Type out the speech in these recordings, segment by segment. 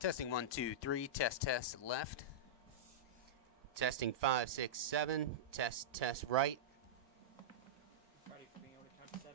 Testing 1, 2, 3. Test, test, left. Testing 5, 6, 7. Test, test, right. Ready for being able to count to 7.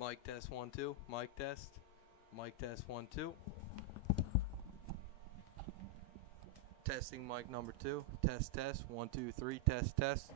Mic test 1 2. Mic test. Mic test 1 2. Testing mic number 2. Test test 1 2 3. Test test.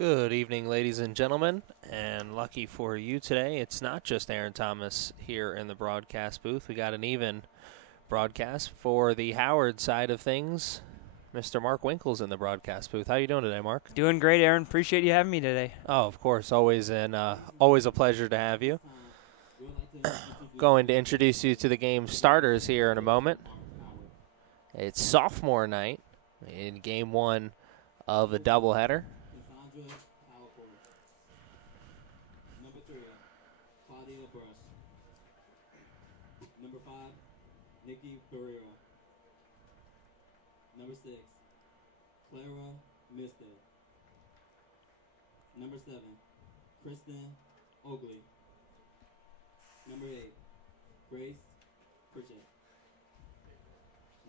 Good evening, ladies and gentlemen, and lucky for you today, it's not just Aaron Thomas here in the broadcast booth. We got an even broadcast for the Howard side of things. Mr. Mark Winkle's in the broadcast booth. How you doing today, Mark? Doing great, Aaron. Appreciate you having me today. Oh, of course, always a pleasure to have you. Going to introduce you to the game starters here in a moment. It's sophomore night in game one of a doubleheader. Nikki Barrero. Number 6, Clara Misted. Number 7, Kristen Oakley. Number 8, Grace Pritchett.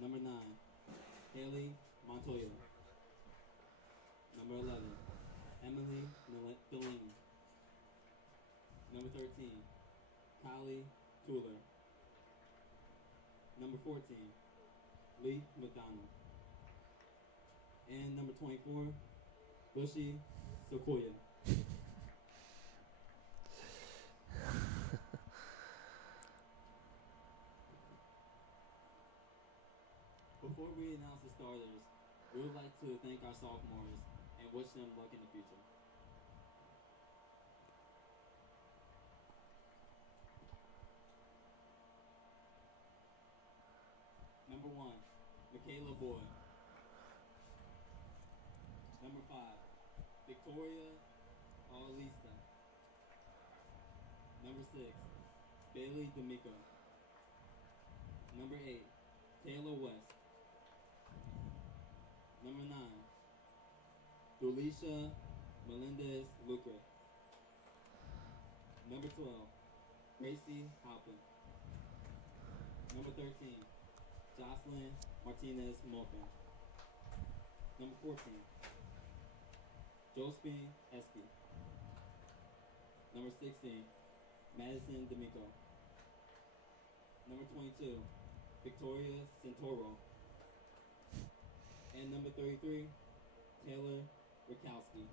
Number 9, Haley Montoya. Number 11, Emily Delaney. Number 13, Kylie Tuller. Number 14, Lee McDonald. And number 24, Bushy Sequoia. Before we announce the starters, we would like to thank our sophomores and wish them luck in the future. Number 1, Michaela Boyd. Number 5, Victoria Alista. Number 6, Bailey D'Amico. Number 8, Taylor West. Number 9, Dulisha Melendez Lucre. Number 12, Gracie Halpin. Number 13, Jocelyn Martinez Moulton. Number 14, Josephine Espy. Number 16, Madison D'Amico. Number 22, Victoria Santoro. And number 33, Taylor Rakowski.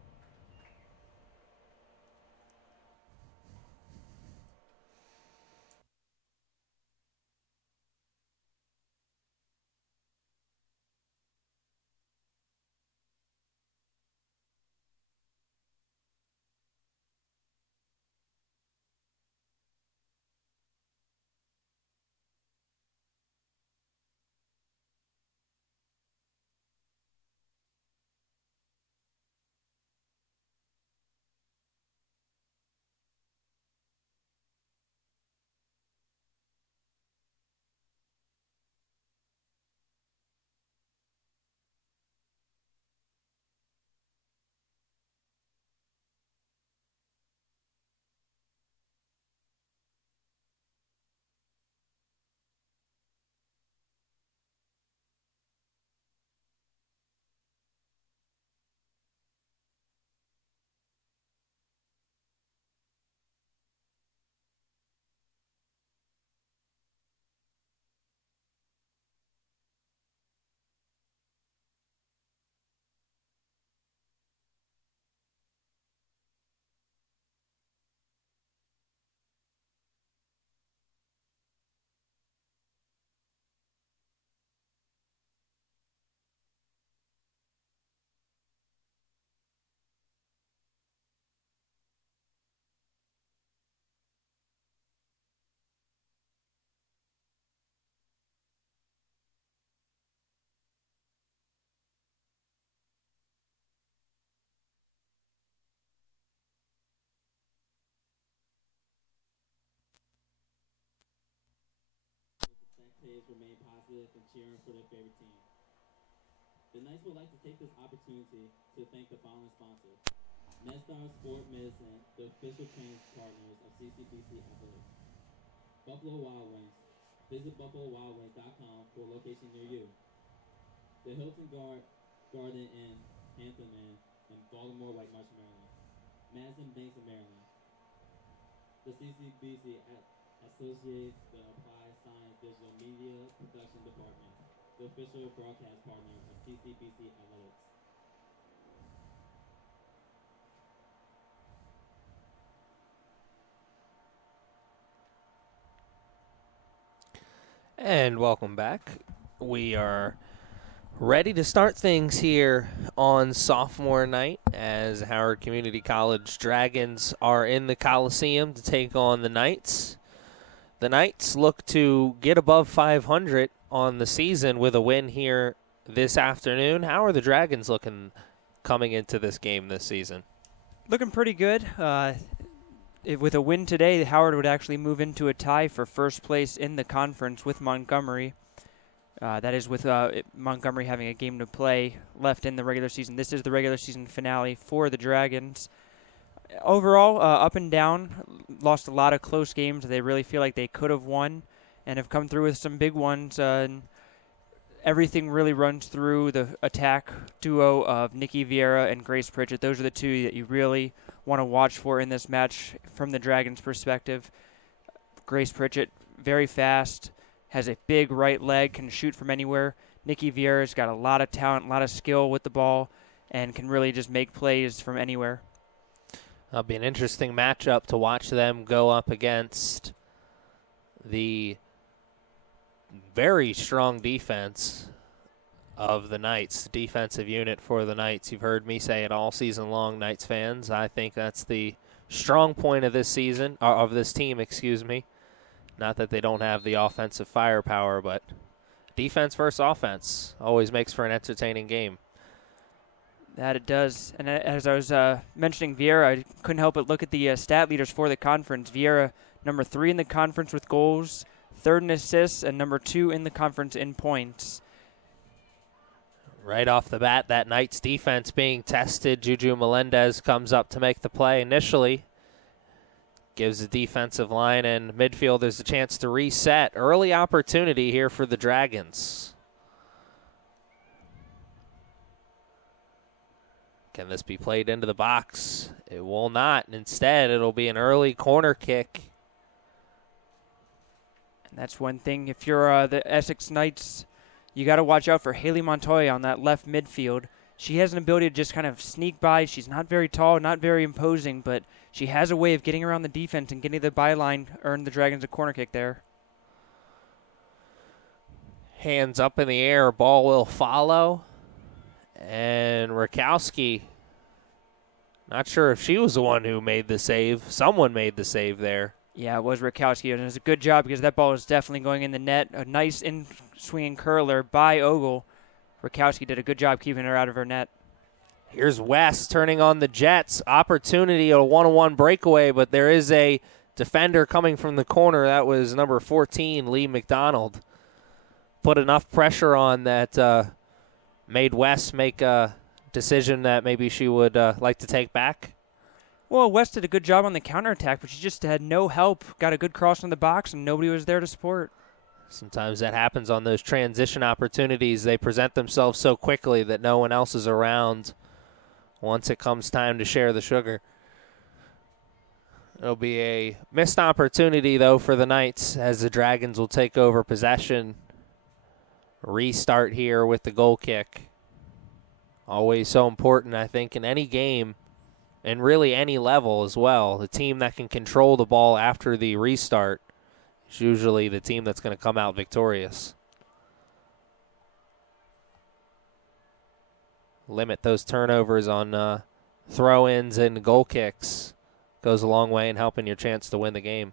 Spectators remain positive and cheering for their favorite team. The Knights would like to take this opportunity to thank the following sponsors: NetStar Sport Medicine, the official training partners of CCBC Athletics. Buffalo Wild Wings. Visit BuffaloWildWings.com for a location near you. The Hilton Garden in Hampton Inn in Baltimore, White Marsh, Maryland. Madison Banks of Maryland. The CCBC associates the Applied Science Digital Media Production Department, the official broadcast partner of CCBC Athletics. And welcome back. We are ready to start things here on sophomore night as Howard Community College Dragons are in the Coliseum to take on the Knights. The Knights look to get above 500 on the season with a win here this afternoon. How are the Dragons looking coming into this game this season? Looking pretty good. With a win today, Howard would actually move into a tie for first place in the conference with Montgomery. That is with Montgomery having a game to play left in the regular season. This is the regular season finale for the Dragons. Overall, up and down, lost a lot of close games they really feel like they could have won and have come through with some big ones. And everything really runs through the attack duo of Nikki Vieira and Grace Pritchett. Those are the two that you really want to watch for in this match from the Dragons' perspective. Grace Pritchett, very fast, has a big right leg, can shoot from anywhere. Nikki Vieira's got a lot of talent, a lot of skill with the ball, and can really just make plays from anywhere. It'll be an interesting matchup to watch them go up against the very strong defense of the Knights, defensive unit for the Knights. You've heard me say it all season long, Knights fans. I think that's the strong point of this season, or of this team, excuse me. Not that they don't have the offensive firepower, but defense versus offense always makes for an entertaining game. That it does. And as I was mentioning Vieira, I couldn't help but look at the stat leaders for the conference. Vieira, number 3 in the conference with goals, 3rd in assists, and number 2 in the conference in points. Right off the bat, that Knights defense being tested. Juju Melendez comes up to make the play initially. Gives the defensive line and midfielders a chance to reset. Early opportunity here for the Dragons. Can this be played into the box? It will not. Instead, it'll be an early corner kick. And that's one thing. If you're the Essex Knights, you got to watch out for Haley Montoya on that left midfield. She has an ability to just kind of sneak by. She's not very tall, not very imposing, but she has a way of getting around the defense and getting the byline, earn the Dragons a corner kick there. Hands up in the air, ball will follow. And Rakowski, not sure if she was the one who made the save. Someone made the save there. Yeah, it was Rakowski, and it was a good job because that ball was definitely going in the net. A nice in-swinging curler by Ogle. Rakowski did a good job keeping her out of her net. Here's West turning on the Jets. Opportunity, a one-on-one breakaway, but there is a defender coming from the corner. That was number 14, Lee McDonald. Put enough pressure on that made West make a decision that maybe she would like to take back. Well, West did a good job on the counterattack, but she just had no help. Got a good cross on the box, and nobody was there to support. Sometimes that happens on those transition opportunities. They present themselves so quickly that no one else is around once it comes time to share the sugar. It'll be a missed opportunity, though, for the Knights as the Dragons will take over possession. Restart here with the goal kick. Always so important, I think, in any game and really any level as well. The team that can control the ball after the restart is usually the team that's going to come out victorious. Limit those turnovers on throw-ins and goal kicks. Goes a long way in helping your chance to win the game.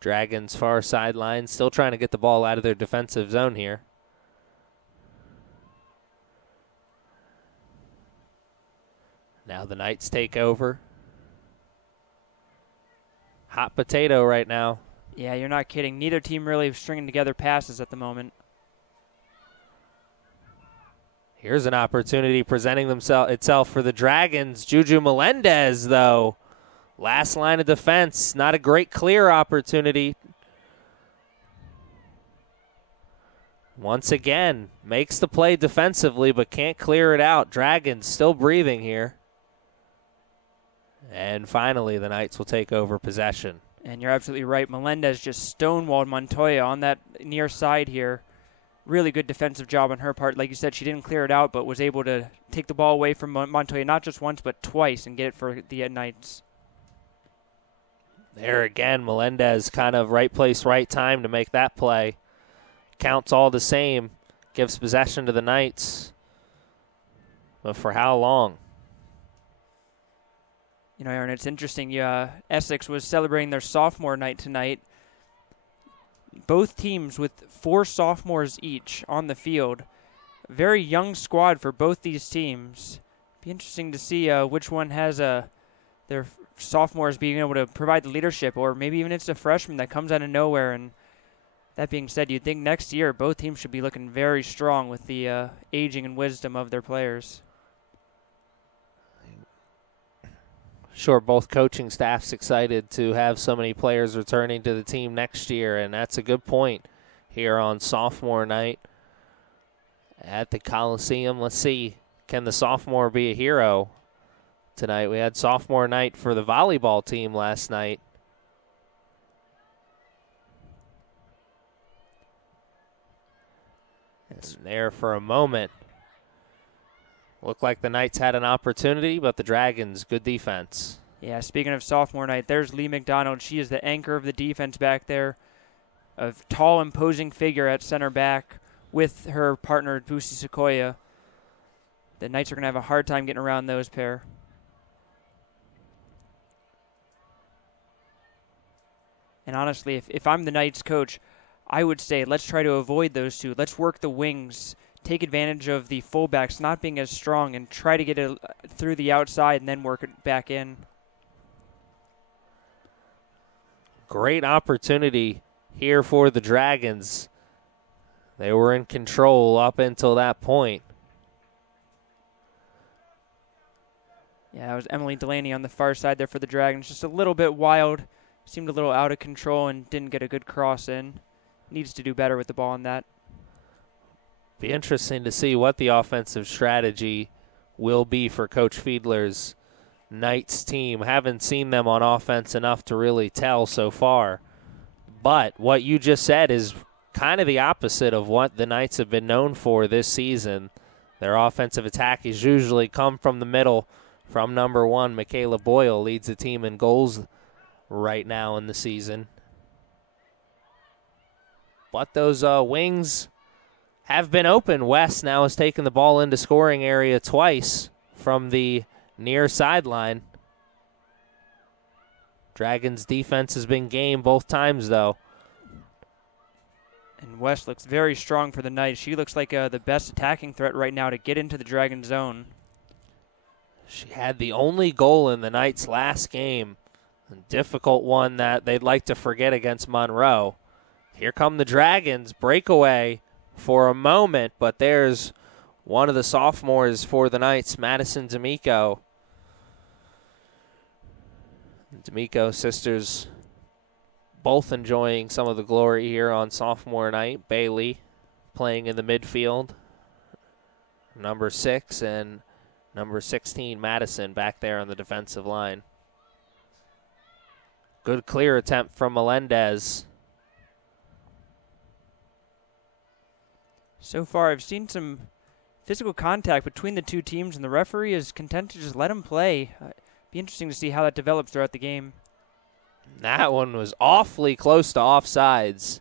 Dragons far sideline, still trying to get the ball out of their defensive zone here. Now the Knights take over. Hot potato right now. Yeah, you're not kidding. Neither team really stringing together passes at the moment. Here's an opportunity presenting itself for the Dragons. Juju Melendez, though. Last line of defense. Not a great clear opportunity. Once again, makes the play defensively but can't clear it out. Dragons still breathing here. And finally, the Knights will take over possession. And you're absolutely right. Melendez just stonewalled Montoya on that near side here. Really good defensive job on her part. Like you said, she didn't clear it out, but was able to take the ball away from Montoya not just once, but twice and get it for the Knights. There again, Melendez kind of right place, right time to make that play. Counts all the same. Gives possession to the Knights. But for how long? You know, Aaron, it's interesting. Essex was celebrating their sophomore night tonight. Both teams with 4 sophomores each on the field. Very young squad for both these teams. Be interesting to see which one has their sophomores being able to provide the leadership, or maybe even it's a freshman that comes out of nowhere. And that being said, you'd think next year both teams should be looking very strong with the aging and wisdom of their players. Sure, both coaching staffs excited to have so many players returning to the team next year, and that's a good point here on sophomore night at the Coliseum. Let's see, can the sophomore be a hero tonight? We had sophomore night for the volleyball team last night. And there for a moment, looked like the Knights had an opportunity, but the Dragons, good defense. Yeah, speaking of sophomore night, there's Lee McDonald. She is the anchor of the defense back there. A tall, imposing figure at center back with her partner, Busi Sequoia. The Knights are going to have a hard time getting around those pair. And honestly, if I'm the Knights coach, I would say let's try to avoid those two. Let's work the wings, take advantage of the fullbacks not being as strong, and try to get it through the outside and then work it back in. Great opportunity here for the Dragons. They were in control up until that point. Yeah, that was Emily Delaney on the far side there for the Dragons. Just a little bit wild. Seemed a little out of control and didn't get a good cross in. Needs to do better with the ball on that. Be interesting to see what the offensive strategy will be for Coach Fiedler's Knights team. Haven't seen them on offense enough to really tell so far. But what you just said is kind of the opposite of what the Knights have been known for this season. Their offensive attack has usually come from the middle. From number 1, Michaela Boyle leads the team in goals right now in the season. But those wings have been open. West now has taken the ball into scoring area twice from the near sideline. Dragons' defense has been game both times, though. And West looks very strong for the Knights. She looks like the best attacking threat right now to get into the Dragon zone. She had the only goal in the Knights' last game. A difficult one that they'd like to forget against Monroe. Here come the Dragons. Breakaway for a moment, but there's one of the sophomores for the Knights, Madison D'Amico. D'Amico sisters both enjoying some of the glory here on sophomore night. Bailey playing in the midfield. Number 6 and number 16, Madison, back there on the defensive line. Good clear attempt from Melendez. So far, I've seen some physical contact between the two teams, and the referee is content to just let them play. Be interesting to see how that develops throughout the game. That one was awfully close to offsides.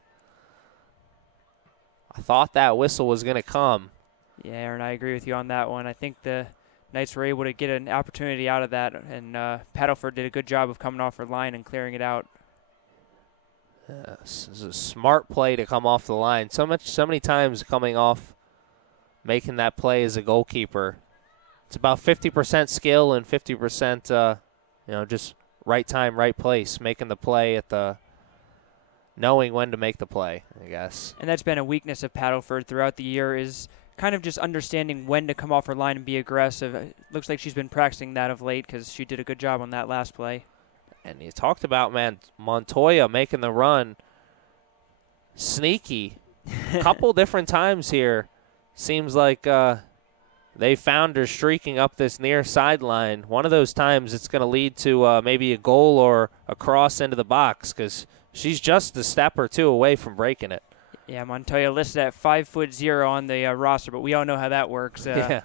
I thought that whistle was going to come. Yeah, Aaron, I agree with you on that one. I think the Knights were able to get an opportunity out of that, and Paddleford did a good job of coming off her line and clearing it out. This is a smart play to come off the line. So many times coming off, making that play as a goalkeeper. It's about 50% skill and 50%, just right time, right place, making the play at the, knowing when to make the play, I guess. And that's been a weakness of Paddleford throughout the year, is kind of just understanding when to come off her line and be aggressive. It looks like she's been practicing that of late because she did a good job on that last play. And you talked about, Montoya making the run. Sneaky. A couple different times here. Seems like they found her streaking up this near sideline. One of those times it's going to lead to maybe a goal or a cross into the box because she's just a step or two away from breaking it. Yeah, Montoya listed at 5'0" on the roster, but we all know how that works. Yeah.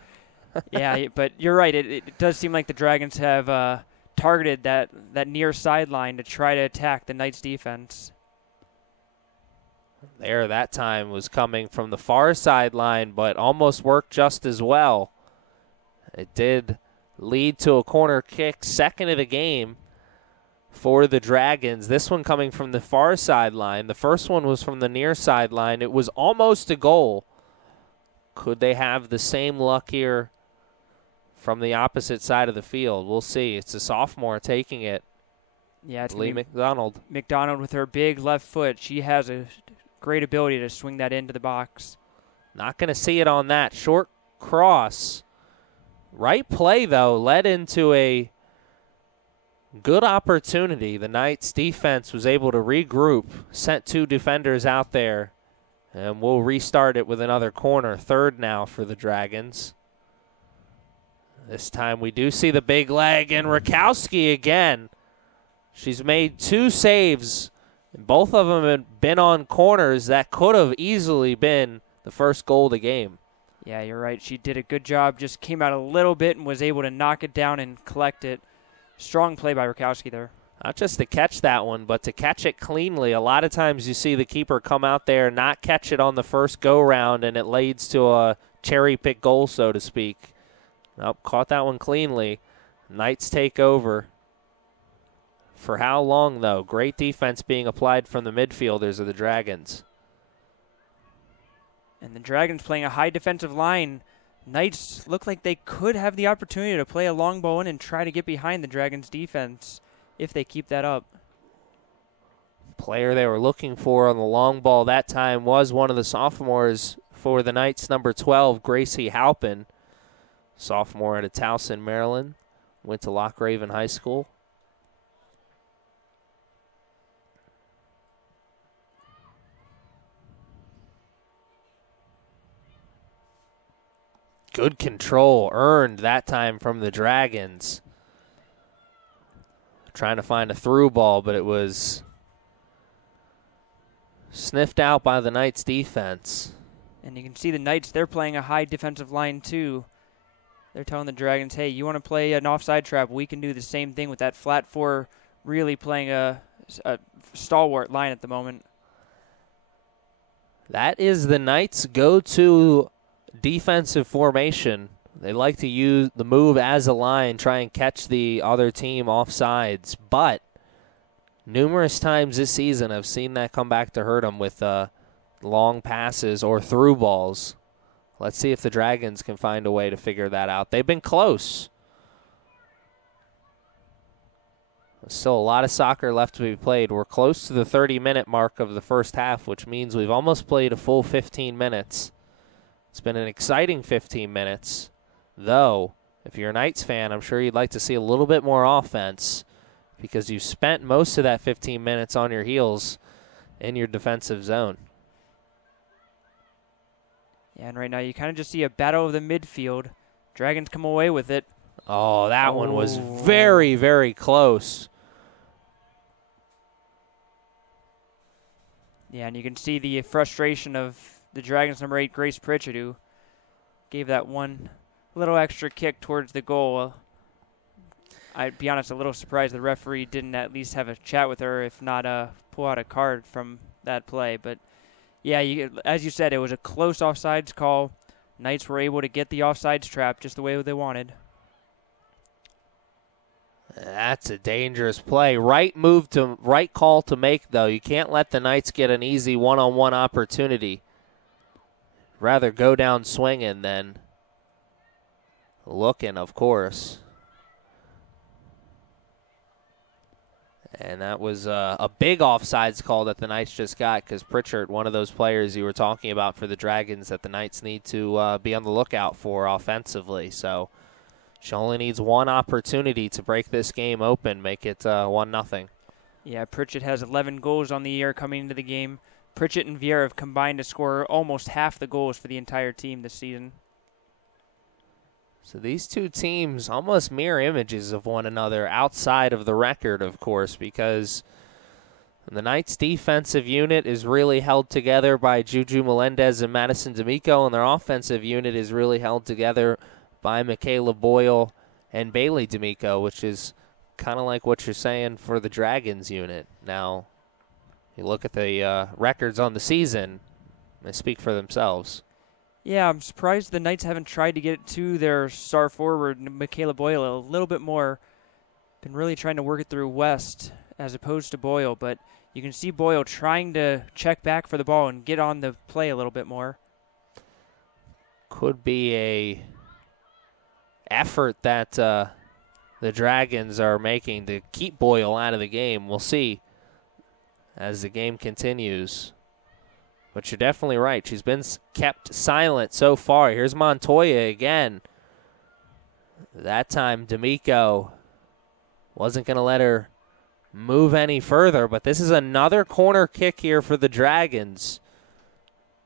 Yeah, but you're right. It does seem like the Dragons have targeted that near sideline to try to attack the Knights defense. There, that time was coming from the far sideline, but almost worked just as well. It did lead to a corner kick, second of the game for the Dragons. This one coming from the far sideline. The first one was from the near sideline. It was almost a goal. Could they have the same luck here from the opposite side of the field? We'll see. It's a sophomore taking it. Yeah, it's Lee McDonald. McDonald with her big left foot. She has a great ability to swing that into the box. Not going to see it on that. Short cross. Right play, though, led into a good opportunity. The Knights defense was able to regroup, sent 2 defenders out there, and we'll restart it with another corner. Third now for the Dragons. This time we do see the big leg, and Rakowski again. She's made 2 saves. Both of them have been on corners that could have easily been the first goal of the game. Yeah, you're right. She did a good job. Just came out a little bit and was able to knock it down and collect it. Strong play by Rakowski there. Not just to catch that one, but to catch it cleanly. A lot of times you see the keeper come out there, not catch it on the first go-round, and it leads to a cherry-pick goal, so to speak. Nope, caught that one cleanly. Knights take over. For how long, though? Great defense being applied from the midfielders of the Dragons. And the Dragons playing a high defensive line. Knights look like they could have the opportunity to play a long ball in and try to get behind the Dragons defense if they keep that up. Player they were looking for on the long ball that time was one of the sophomores for the Knights, number 12, Gracie Halpin. Sophomore out of Towson, Maryland. Went to Loch Raven High School. Good control earned that time from the Dragons. Trying to find a through ball, but it was sniffed out by the Knights defense. And you can see the Knights, they're playing a high defensive line too. They're telling the Dragons, hey, you want to play an offside trap? We can do the same thing with that flat 4, really playing a stalwart line at the moment. That is the Knights' go-to defensive formation. They like to use the move as a line, try and catch the other team off sides. But numerous times this season I've seen that come back to hurt them with long passes or through balls. Let's see if the Dragons can find a way to figure that out. They've been close. There's still a lot of soccer left to be played. We're close to the 30-minute mark of the first half, which means we've almost played a full 15 minutes. It's been an exciting 15 minutes, though if you're a Knights fan, I'm sure you'd like to see a little bit more offense because you spent most of that 15 minutes on your heels in your defensive zone. Yeah, and right now you kind of just see a battle of the midfield. Dragons come away with it. Oh, that one was very, very close. Yeah, and you can see the frustration of the Dragons' number 8, Grace Pritchett, who gave that one little extra kick towards the goal. I'd be honest, a little surprised the referee didn't at least have a chat with her, if not pull out a card from that play. But, yeah, as you said, it was a close offsides call. Knights were able to get the offsides trap just the way they wanted. That's a dangerous play. Right call to make, though. You can't let the Knights get an easy one-on-one opportunity. Rather go down swinging than looking, of course. And that was a big offsides call that the Knights just got because Pritchard, one of those players you were talking about for the Dragons that the Knights need to be on the lookout for offensively. So she only needs one opportunity to break this game open, make it 1-0. Yeah, Pritchett has 11 goals on the year coming into the game. Pritchett and Vieira have combined to score almost half the goals for the entire team this season. So these two teams almost mirror images of one another outside of the record, of course, because the Knights' defensive unit is really held together by Juju Melendez and Madison D'Amico, and their offensive unit is really held together by Michaela Boyle and Bailey D'Amico, which is kind of like what you're saying for the Dragons unit. Now, you look at the records on the season, they speak for themselves. Yeah, I'm surprised the Knights haven't tried to get it to their star forward, Michaela Boyle, a little bit more. Been really trying to work it through West as opposed to Boyle, but you can see Boyle trying to check back for the ball and get on the play a little bit more. Could be a effort that the Dragons are making to keep Boyle out of the game. We'll see as the game continues. But you're definitely right. She's been kept silent so far. Here's Montoya again. That time D'Amico wasn't going to let her move any further, but this is another corner kick here for the Dragons.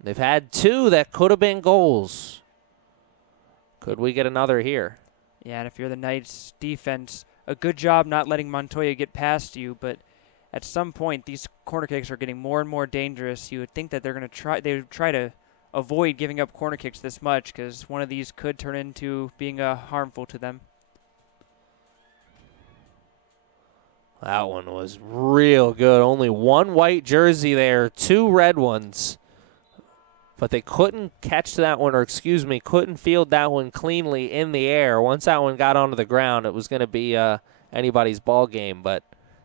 They've had two that could have been goals. Could we get another here? Yeah, and if you're the Knights defense, a good job not letting Montoya get past you, but at some point these corner kicks are getting more and more dangerous. You would think that they would try to avoid giving up corner kicks this much, because one of these could turn into being harmful to them. That one was real good. Only one white jersey there, two red ones. But they couldn't catch that one, or couldn't field that one cleanly in the air. Once that one got onto the ground, it was going to be anybody's ball game. But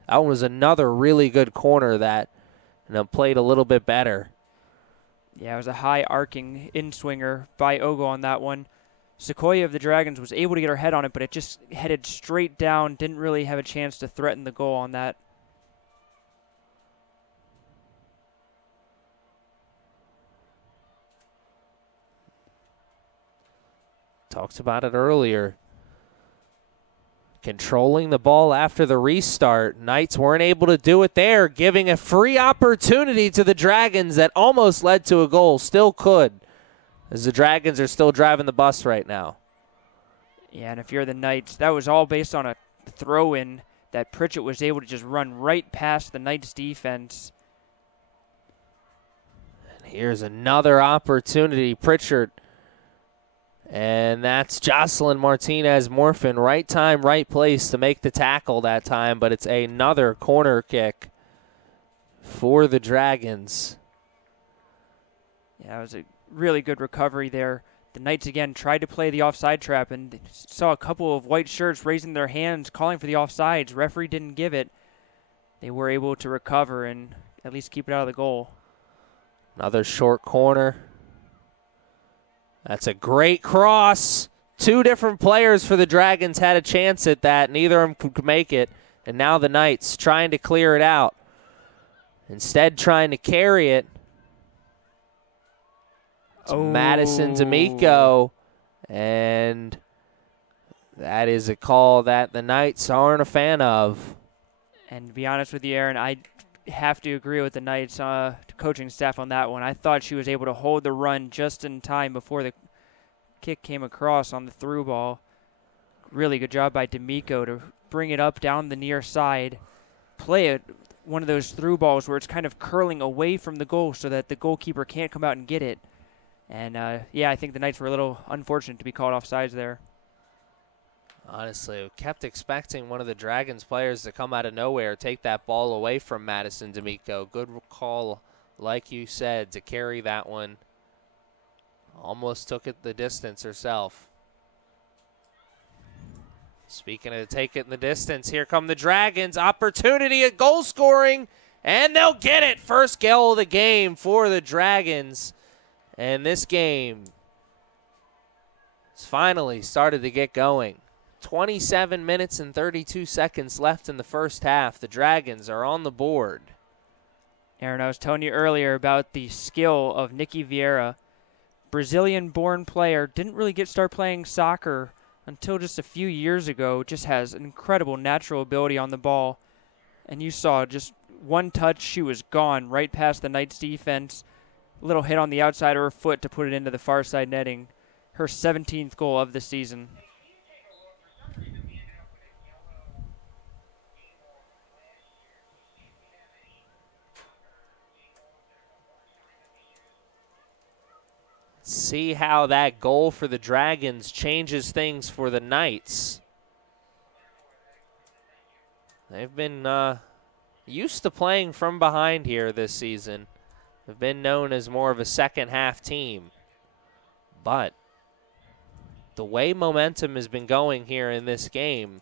that one was another really good corner that played a little bit better. Yeah, it was a high arcing in-swinger by Ogo on that one. Sequoia of the Dragons was able to get her head on it, but it just headed straight down. Didn't really have a chance to threaten the goal on that. Talked about it earlier. Controlling the ball after the restart. Knights weren't able to do it there, giving a free opportunity to the Dragons that almost led to a goal. Still could, as the Dragons are still driving the bus right now. Yeah, and if you're the Knights, that was all based on a throw-in that Pritchett was able to just run right past the Knights defense. And here's another opportunity. Pritchard. And that's Jocelyn Martinez-Morfin. Right time, right place to make the tackle that time, but it's another corner kick for the Dragons. Yeah, it was a really good recovery there. The Knights again tried to play the offside trap and saw a couple of white shirts raising their hands, calling for the offsides. Referee didn't give it. They were able to recover and at least keep it out of the goal. Another short corner. That's a great cross. Two different players for the Dragons had a chance at that. Neither of them could make it. And now the Knights trying to clear it out. Instead trying to carry it. It's Madison D'Amico. And that is a call that the Knights aren't a fan of. And to be honest with you, Aaron, I have to agree with the Knights coaching staff on that one. I thought she was able to hold the run just in time before the kick came across on the through ball. Really good job by D'Amico to bring it up down the near side, play it one of those through balls where it's kind of curling away from the goal so that the goalkeeper can't come out and get it. And yeah, I think the Knights were a little unfortunate to be called offsides there. Honestly, we kept expecting one of the Dragons players to come out of nowhere, take that ball away from Madison D'Amico. Good call, like you said, to carry that one. Almost took it the distance herself. Speaking of take it in the distance, here come the Dragons. Opportunity at goal scoring, and they'll get it. First goal of the game for the Dragons. And this game has finally started to get going. 27 minutes and 32 seconds left in the first half. The Dragons are on the board. Aaron, I was telling you earlier about the skill of Nikki Vieira. Brazilian-born player, didn't really start playing soccer until just a few years ago. Just has an incredible natural ability on the ball. And you saw just one touch, she was gone right past the Knights defense. Little hit on the outside of her foot to put it into the far side netting. Her 17th goal of the season. See how that goal for the Dragons changes things for the Knights. They've been used to playing from behind here this season. They've been known as more of a second-half team. But the way momentum has been going here in this game,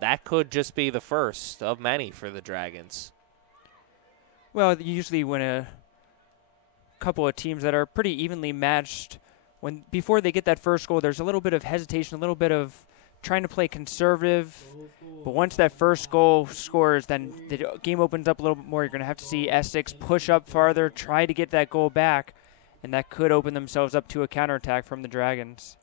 that could just be the first of many for the Dragons. Well, usually when a couple of teams that are pretty evenly matched, before they get that first goal, there's a little bit of hesitation, a little bit of trying to play conservative. But once that first goal scores, then the game opens up a little bit more. You're going to have to see Essex push up farther, try to get that goal back, and that could open themselves up to a counterattack from the Dragons.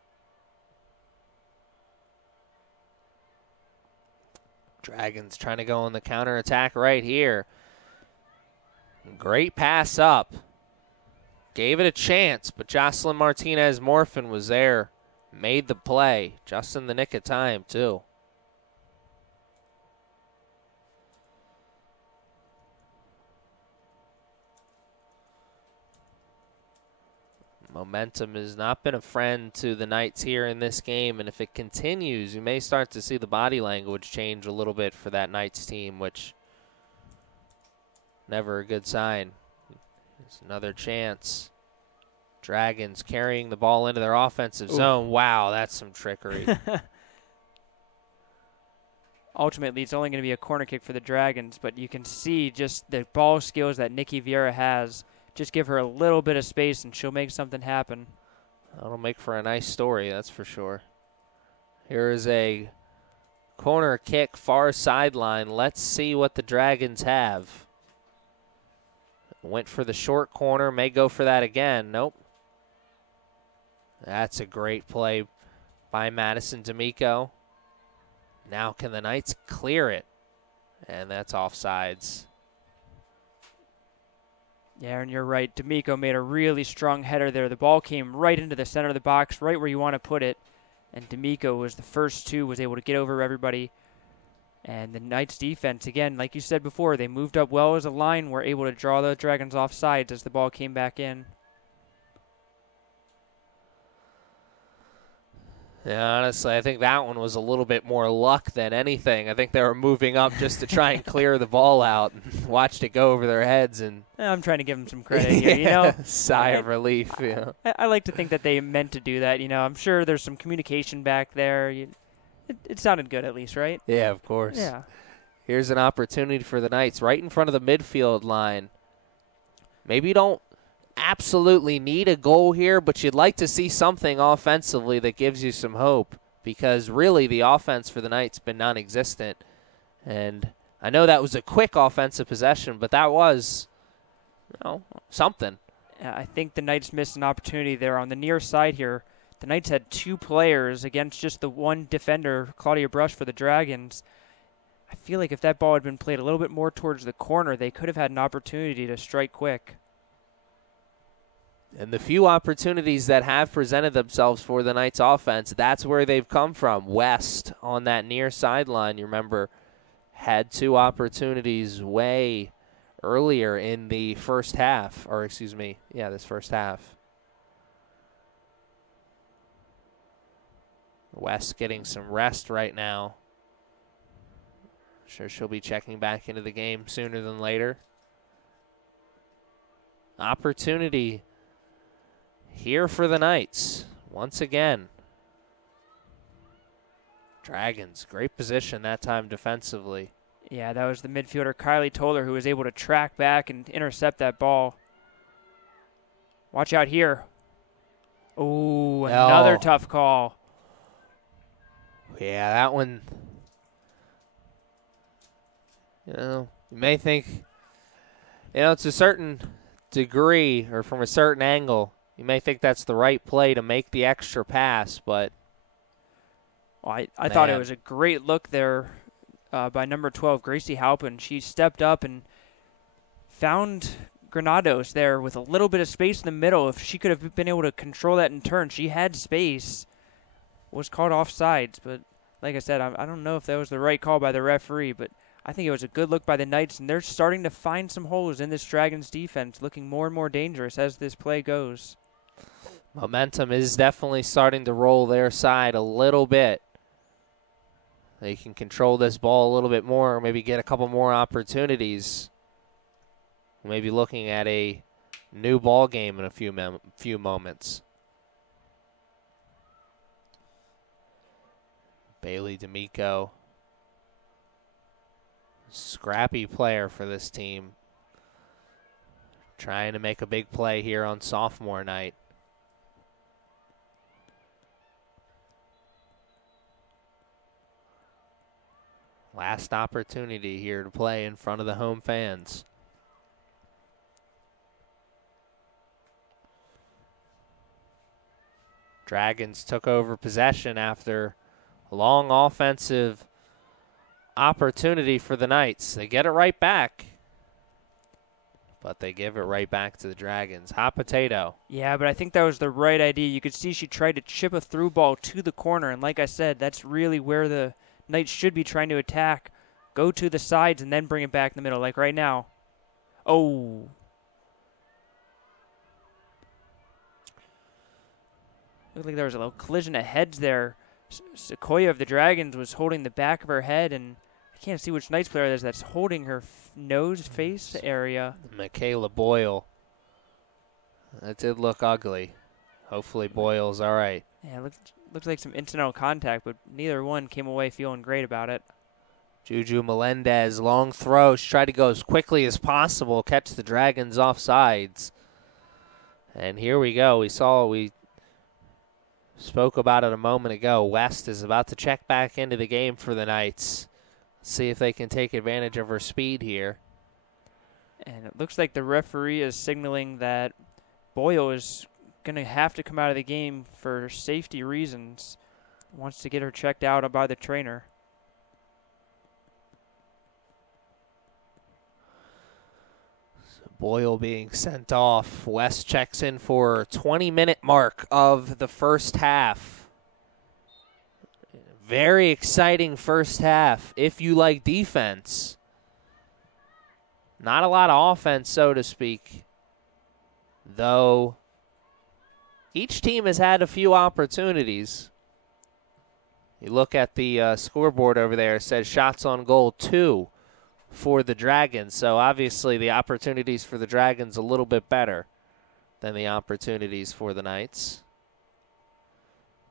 Dragons trying to go on the counterattack right here. Great pass up. Gave it a chance, but Jocelyn Martinez-Morfin was there. Made the play, just in the nick of time, too. Momentum has not been a friend to the Knights here in this game, and if it continues, you may start to see the body language change a little bit for that Knights team, which never a good sign. Here's another chance. Dragons carrying the ball into their offensive zone. Wow, that's some trickery. Ultimately, it's only going to be a corner kick for the Dragons, but you can see just the ball skills that Nikki Vieira has. Just give her a little bit of space, and she'll make something happen. That'll make for a nice story, that's for sure. Here is a corner kick, far sideline. Let's see what the Dragons have. Went for the short corner, may go for that again. Nope. That's a great play by Madison D'Amico. Now can the Knights clear it? And that's offsides. Yeah, and you're right. D'Amico made a really strong header there. The ball came right into the center of the box, right where you want to put it. And D'Amico was the first two, was able to get over everybody. And the Knights defense, again, like you said before, they moved up well as a line, were able to draw the Dragons off sides as the ball came back in. Yeah, honestly, I think that one was a little bit more luck than anything. I think they were moving up just to try and clear the ball out and watched it go over their heads. And I'm trying to give them some credit here, you know. Sigh of relief, yeah. I like to think that they meant to do that, you know. I'm sure there's some communication back there. It sounded good at least, right? Yeah, of course. Yeah. Here's an opportunity for the Knights right in front of the midfield line. Maybe you don't absolutely need a goal here, but you'd like to see something offensively that gives you some hope, because really the offense for the Knights been non-existent. And I know that was a quick offensive possession, but that was, something. I think the Knights missed an opportunity there on the near side here. The Knights had two players against just the one defender, Claudia Brush, for the Dragons. I feel like if that ball had been played a little bit more towards the corner, they could have had an opportunity to strike quick. And the few opportunities that have presented themselves for the Knights offense, that's where they've come from. West on that near sideline, you remember, had two opportunities way earlier in the first half. This first half. West getting some rest right now. Sure she'll be checking back into the game sooner than later. Opportunity here for the Knights, once again. Dragons, great position that time defensively. Yeah, that was the midfielder Kylie Toller who was able to track back and intercept that ball. Watch out here. Oh, another tough call. Yeah, that one, you may think, it's a certain degree or from a certain angle, you may think that's the right play to make the extra pass, but I thought it was a great look there by number 12, Gracie Halpin. She stepped up and found Granados there with a little bit of space in the middle. If she could have been able to control that in turn, she had space. Was called offsides, but like I said, I don't know if that was the right call by the referee, but I think it was a good look by the Knights, and they're starting to find some holes in this Dragons defense, looking more and more dangerous as this play goes. Momentum is definitely starting to roll their side a little bit. they can control this ball a little bit more, or maybe get a couple more opportunities. Maybe looking at a new ball game in a few moments. Bailey D'Amico, scrappy player for this team, trying to make a big play here on sophomore night. Last opportunity here to play in front of the home fans. Dragons took over possession after a long offensive opportunity for the Knights. They get it right back, but they give it right back to the Dragons. Hot potato. Yeah, but I think that was the right idea. You could see she tried to chip a through ball to the corner, and like I said, that's really where the Knights should be trying to attack. Go to the sides and then bring it back in the middle, like right now. Oh. Looked like there was a little collision of heads there. Sequoia of the Dragons was holding the back of her head, and I can't see which Knights player it is that's holding her nose, face area. Michaela Boyle. That did look ugly. Hopefully Boyle's all right. Yeah, it looks like some incidental contact, but neither one came away feeling great about it. Juju Melendez, long throw. She tried to go as quickly as possible, catch the Dragons off sides. And here we go. We spoke about it a moment ago. West is about to check back into the game for the Knights. See if they can take advantage of her speed here. And it looks like the referee is signaling that Boyle is going to have to come out of the game for safety reasons. Wants to get her checked out by the trainer. So Boyle being sent off. West checks in for 20-minute mark of the first half. Very exciting first half if you like defense. Not a lot of offense, so to speak, though each team has had a few opportunities. You look at the scoreboard over there, it says shots on goal 2 for the Dragons. So obviously the opportunities for the Dragons a little bit better than the opportunities for the Knights.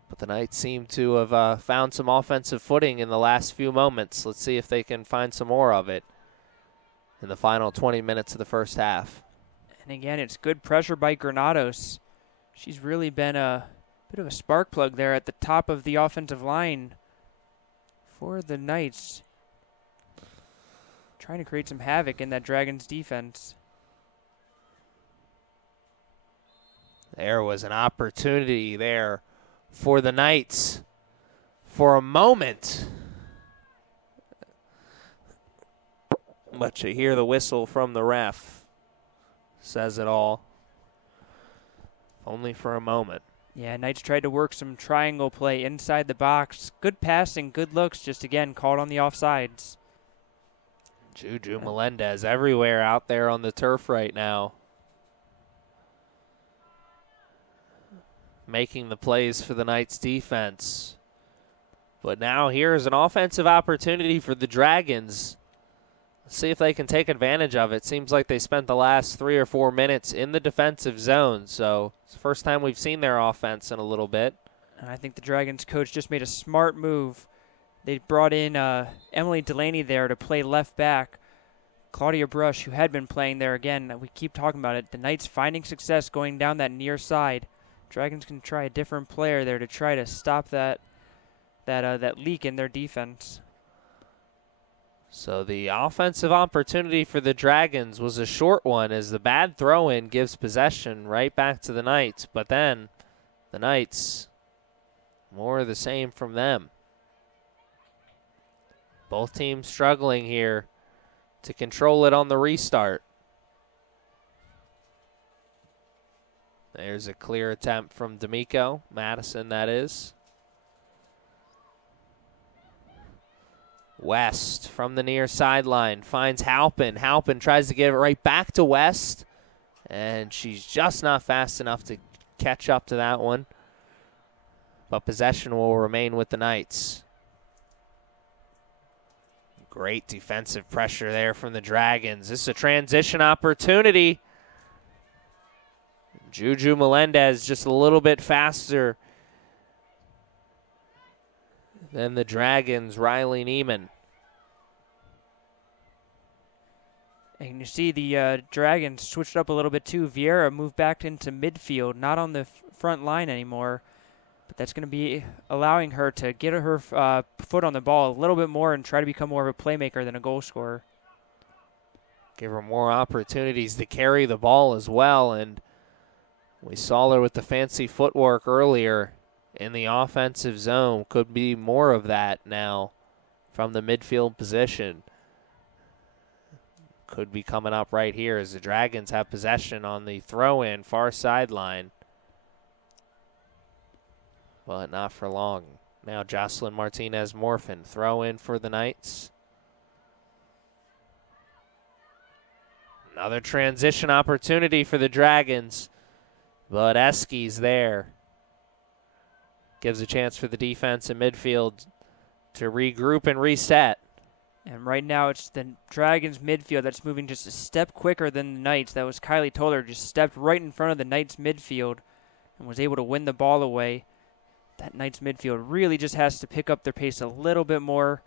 But the Knights seem to have found some offensive footing in the last few moments. Let's see if they can find some more of it in the final 20 minutes of the first half. And again, it's good pressure by Granados. She's really been a bit of a spark plug there at the top of the offensive line for the Knights. Trying to create some havoc in that Dragons defense. There was an opportunity there for the Knights for a moment. But you hear the whistle from the ref. Says it all. Only for a moment. Yeah, Knights tried to work some triangle play inside the box. Good passing, good looks, just again called on the offsides. Juju Melendez everywhere out there on the turf right now. Making the plays for the Knights defense. But now here's an offensive opportunity for the Dragons. Let's see if they can take advantage of it. Seems like they spent the last 3 or 4 minutes in the defensive zone, so it's the first time we've seen their offense in a little bit. And I think the Dragons coach just made a smart move. They brought in Emily Delaney there to play left back. Claudia Brush, who had been playing there again, we keep talking about it. The Knights finding success going down that near side. Dragons can try a different player there to try to stop that leak in their defense. So the offensive opportunity for the Dragons was a short one as the bad throw-in gives possession right back to the Knights. But then the Knights, more of the same from them. Both teams struggling here to control it on the restart. There's a clear attempt from D'Amico, Madison that is. West from the near sideline finds Halpin. Halpin tries to give it right back to West, and she's just not fast enough to catch up to that one. But possession will remain with the Knights. Great defensive pressure there from the Dragons. This is a transition opportunity. Juju Melendez just a little bit faster than the Dragons' Riley Neiman. And you see the Dragons switched up a little bit too. Vieira moved back into midfield, not on the front line anymore. But that's going to be allowing her to get her foot on the ball a little bit more and try to become more of a playmaker than a goal scorer. Give her more opportunities to carry the ball as well. And we saw her with the fancy footwork earlier in the offensive zone. Could be more of that now from the midfield position. Could be coming up right here as the Dragons have possession on the throw-in far sideline. But not for long. Now Jocelyn Martinez-Morfin, throw-in for the Knights. Another transition opportunity for the Dragons. But Eski's there. Gives a chance for the defense in midfield to regroup and reset. And right now it's the Dragons midfield that's moving just a step quicker than the Knights. That was Kylie Toller, just stepped right in front of the Knights midfield and was able to win the ball away. That Knights midfield really just has to pick up their pace a little bit more,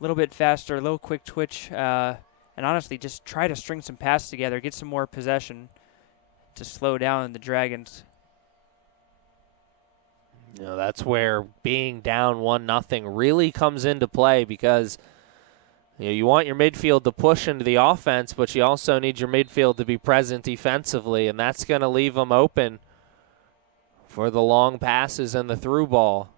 a little bit faster, a little quick twitch, and honestly just try to string some passes together, get some more possession to slow down the Dragons. You know, that's where being down 1-0 really comes into play, because you want your midfield to push into the offense, but you also need your midfield to be present defensively, and that's going to leave them open for the long passes and the through ball.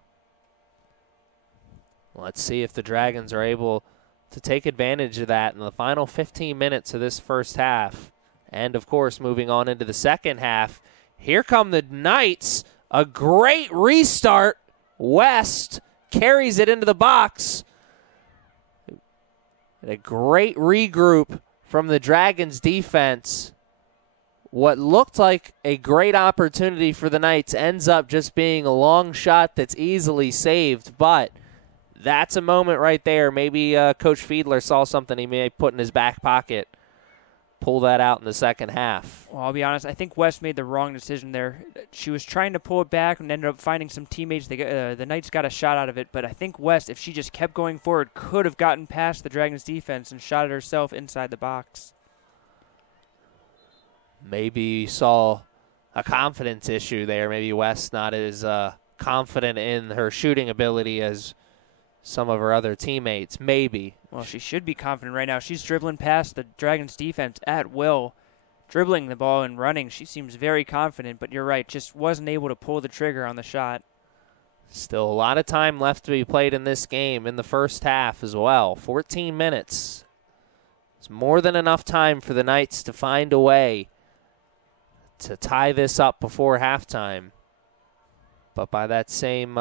Let's see if the Dragons are able to take advantage of that in the final 15 minutes of this first half. And, of course, moving on into the second half, here come the Knights. A great restart. West carries it into the box. A great regroup from the Dragons defense. What looked like a great opportunity for the Knights ends up just being a long shot that's easily saved, but that's a moment right there. Maybe Coach Fiedler saw something he may put in his back pocket. Pull that out in the second half. Well, I'll be honest, I think West made the wrong decision there. She was trying to pull it back and ended up finding some teammates. The Knights got a shot out of it, but I think West, if she just kept going forward, could have gotten past the Dragons defense and shot it herself inside the box. Maybe saw a confidence issue there. Maybe West not as confident in her shooting ability as some of her other teammates. Maybe. Well, she should be confident right now. She's dribbling past the Dragons defense at will, dribbling the ball and running. She seems very confident, but you're right, just wasn't able to pull the trigger on the shot. Still a lot of time left to be played in this game in the first half as well. 14 minutes. It's more than enough time for the Knights to find a way to tie this up before halftime. But by that same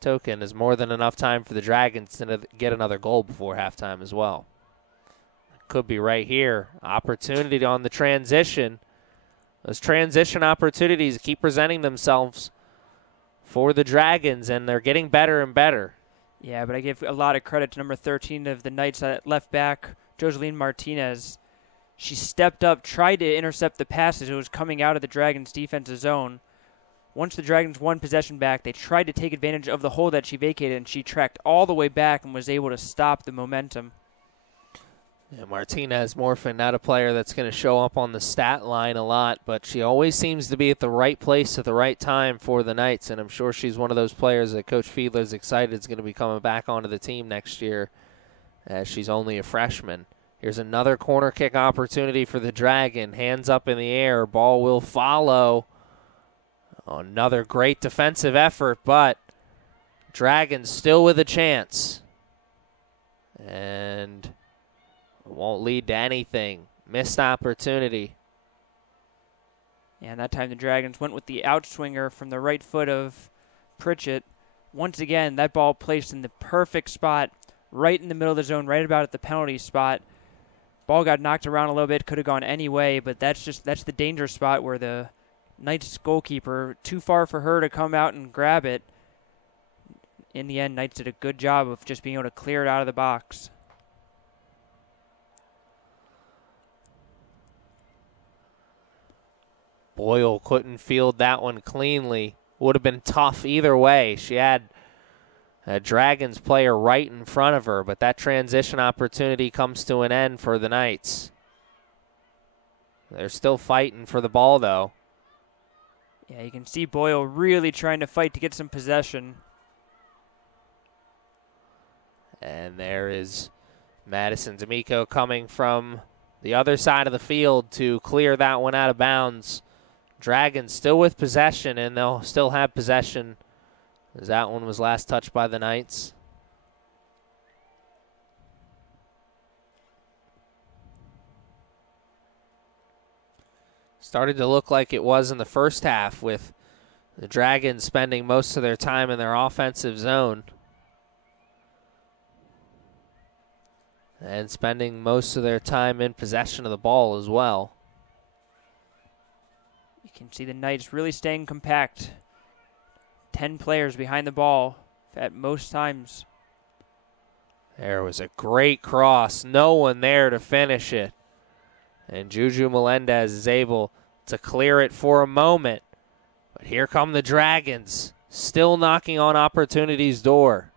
token, is more than enough time for the Dragons to get another goal before halftime as well. Could be right here. Opportunity on the transition. Those transition opportunities keep presenting themselves for the Dragons, and they're getting better and better. Yeah, but I give a lot of credit to number 13 of the Knights at left back, Joseline Martinez. She stepped up, tried to intercept the pass as it was coming out of the Dragons' defensive zone. Once the Dragons won possession back, they tried to take advantage of the hole that she vacated, and she tracked all the way back and was able to stop the momentum. Yeah, Martinez-Morfin, not a player that's going to show up on the stat line a lot, but she always seems to be at the right place at the right time for the Knights, and I'm sure she's one of those players that Coach Fiedler's excited is going to be coming back onto the team next year, as she's only a freshman. Here's another corner kick opportunity for the Dragon. Hands up in the air. Ball will follow. Another great defensive effort, but Dragons still with a chance. And it won't lead to anything. Missed opportunity. And that time the Dragons went with the outswinger from the right foot of Pritchett. Once again, that ball placed in the perfect spot, right in the middle of the zone, right about at the penalty spot. Ball got knocked around a little bit, could have gone any way, but that's the danger spot where the Knights goalkeeper, too far for her to come out and grab it. In the end, Knights did a good job of just being able to clear it out of the box. Boyle couldn't field that one cleanly. Would have been tough either way. She had a Dragons player right in front of her, but that transition opportunity comes to an end for the Knights. They're still fighting for the ball, though. Yeah, you can see Boyle really trying to fight to get some possession. And there is Madison D'Amico coming from the other side of the field to clear that one out of bounds. Dragons still with possession, and they'll still have possession as that one was last touched by the Knights. Started to look like it was in the first half, with the Dragons spending most of their time in their offensive zone and spending most of their time in possession of the ball as well. You can see the Knights really staying compact. 10 players behind the ball at most times. There was a great cross. No one there to finish it. And Juju Melendez is able to clear it for a moment. But here come the Dragons, still knocking on opportunity's door.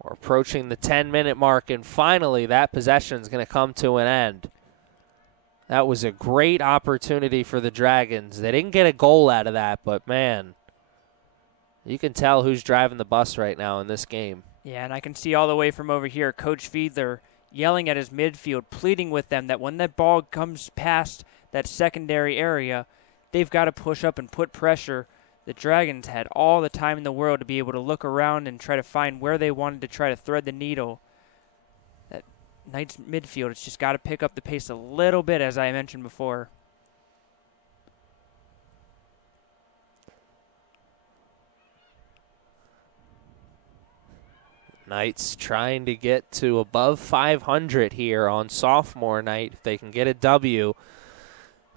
We're approaching the 10-minute mark, and finally that possession is going to come to an end. That was a great opportunity for the Dragons. They didn't get a goal out of that, but, man, you can tell who's driving the bus right now in this game. Yeah, and I can see all the way from over here Coach Fiedler yelling at his midfield, pleading with them that when that ball comes past that secondary area, they've got to push up and put pressure. The Dragons had all the time in the world to be able to look around and try to find where they wanted to try to thread the needle. That Knights midfield has just got to pick up the pace a little bit, as I mentioned before. Knights trying to get to above 500 here on sophomore night. If they can get a W,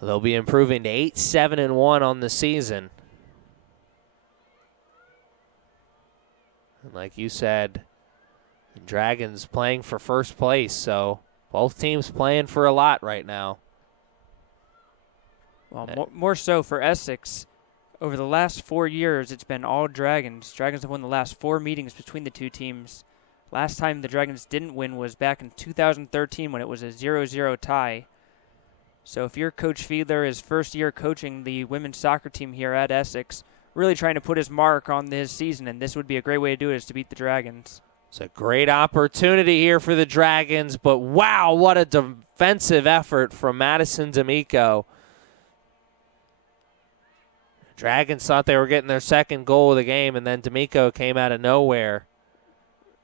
they'll be improving to 8-7-1 on the season. And like you said, the Dragons playing for first place, so both teams playing for a lot right now. Well, more so for Essex. Over the last 4 years, it's been all Dragons. Dragons have won the last 4 meetings between the two teams. Last time the Dragons didn't win was back in 2013 when it was a 0-0 tie. So if you're Coach Fiedler, his first year coaching the women's soccer team here at Essex, really trying to put his mark on his season, and this would be a great way to do it, is to beat the Dragons. It's a great opportunity here for the Dragons, but wow, what a defensive effort from Madison D'Amico. Dragons thought they were getting their second goal of the game, and then D'Amico came out of nowhere.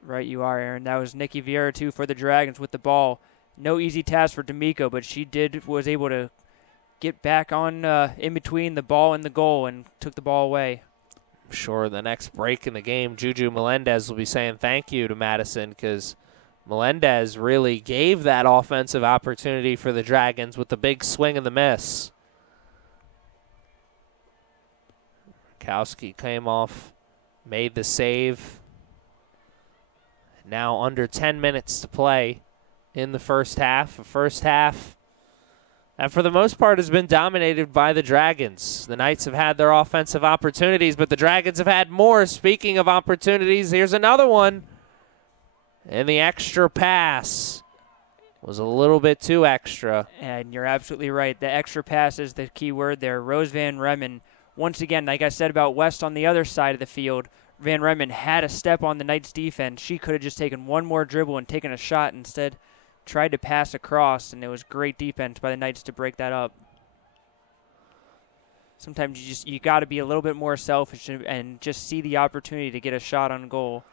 Right you are, Aaron. That was Nikki Vieira, too, for the Dragons with the ball. No easy task for D'Amico, but she was able to get back on in between the ball and the goal and took the ball away. I'm sure the next break in the game, Juju Melendez will be saying thank you to Madison, because Melendez really gave that offensive opportunity for the Dragons with the big swing and the miss. Kowski came off, made the save. Now under 10 minutes to play in the first half. The first half, and for the most part, has been dominated by the Dragons. The Knights have had their offensive opportunities, but the Dragons have had more. Speaking of opportunities, here's another one. And the extra pass was a little bit too extra. And you're absolutely right. The extra pass is the key word there. Rose Van Remmen, once again, like I said about West on the other side of the field, Van Remmen had a step on the Knights' defense. She could have just taken one more dribble and taken a shot. Instead, tried to pass across, and it was great defense by the Knights to break that up. Sometimes you got to be a little bit more selfish and just see the opportunity to get a shot on goal.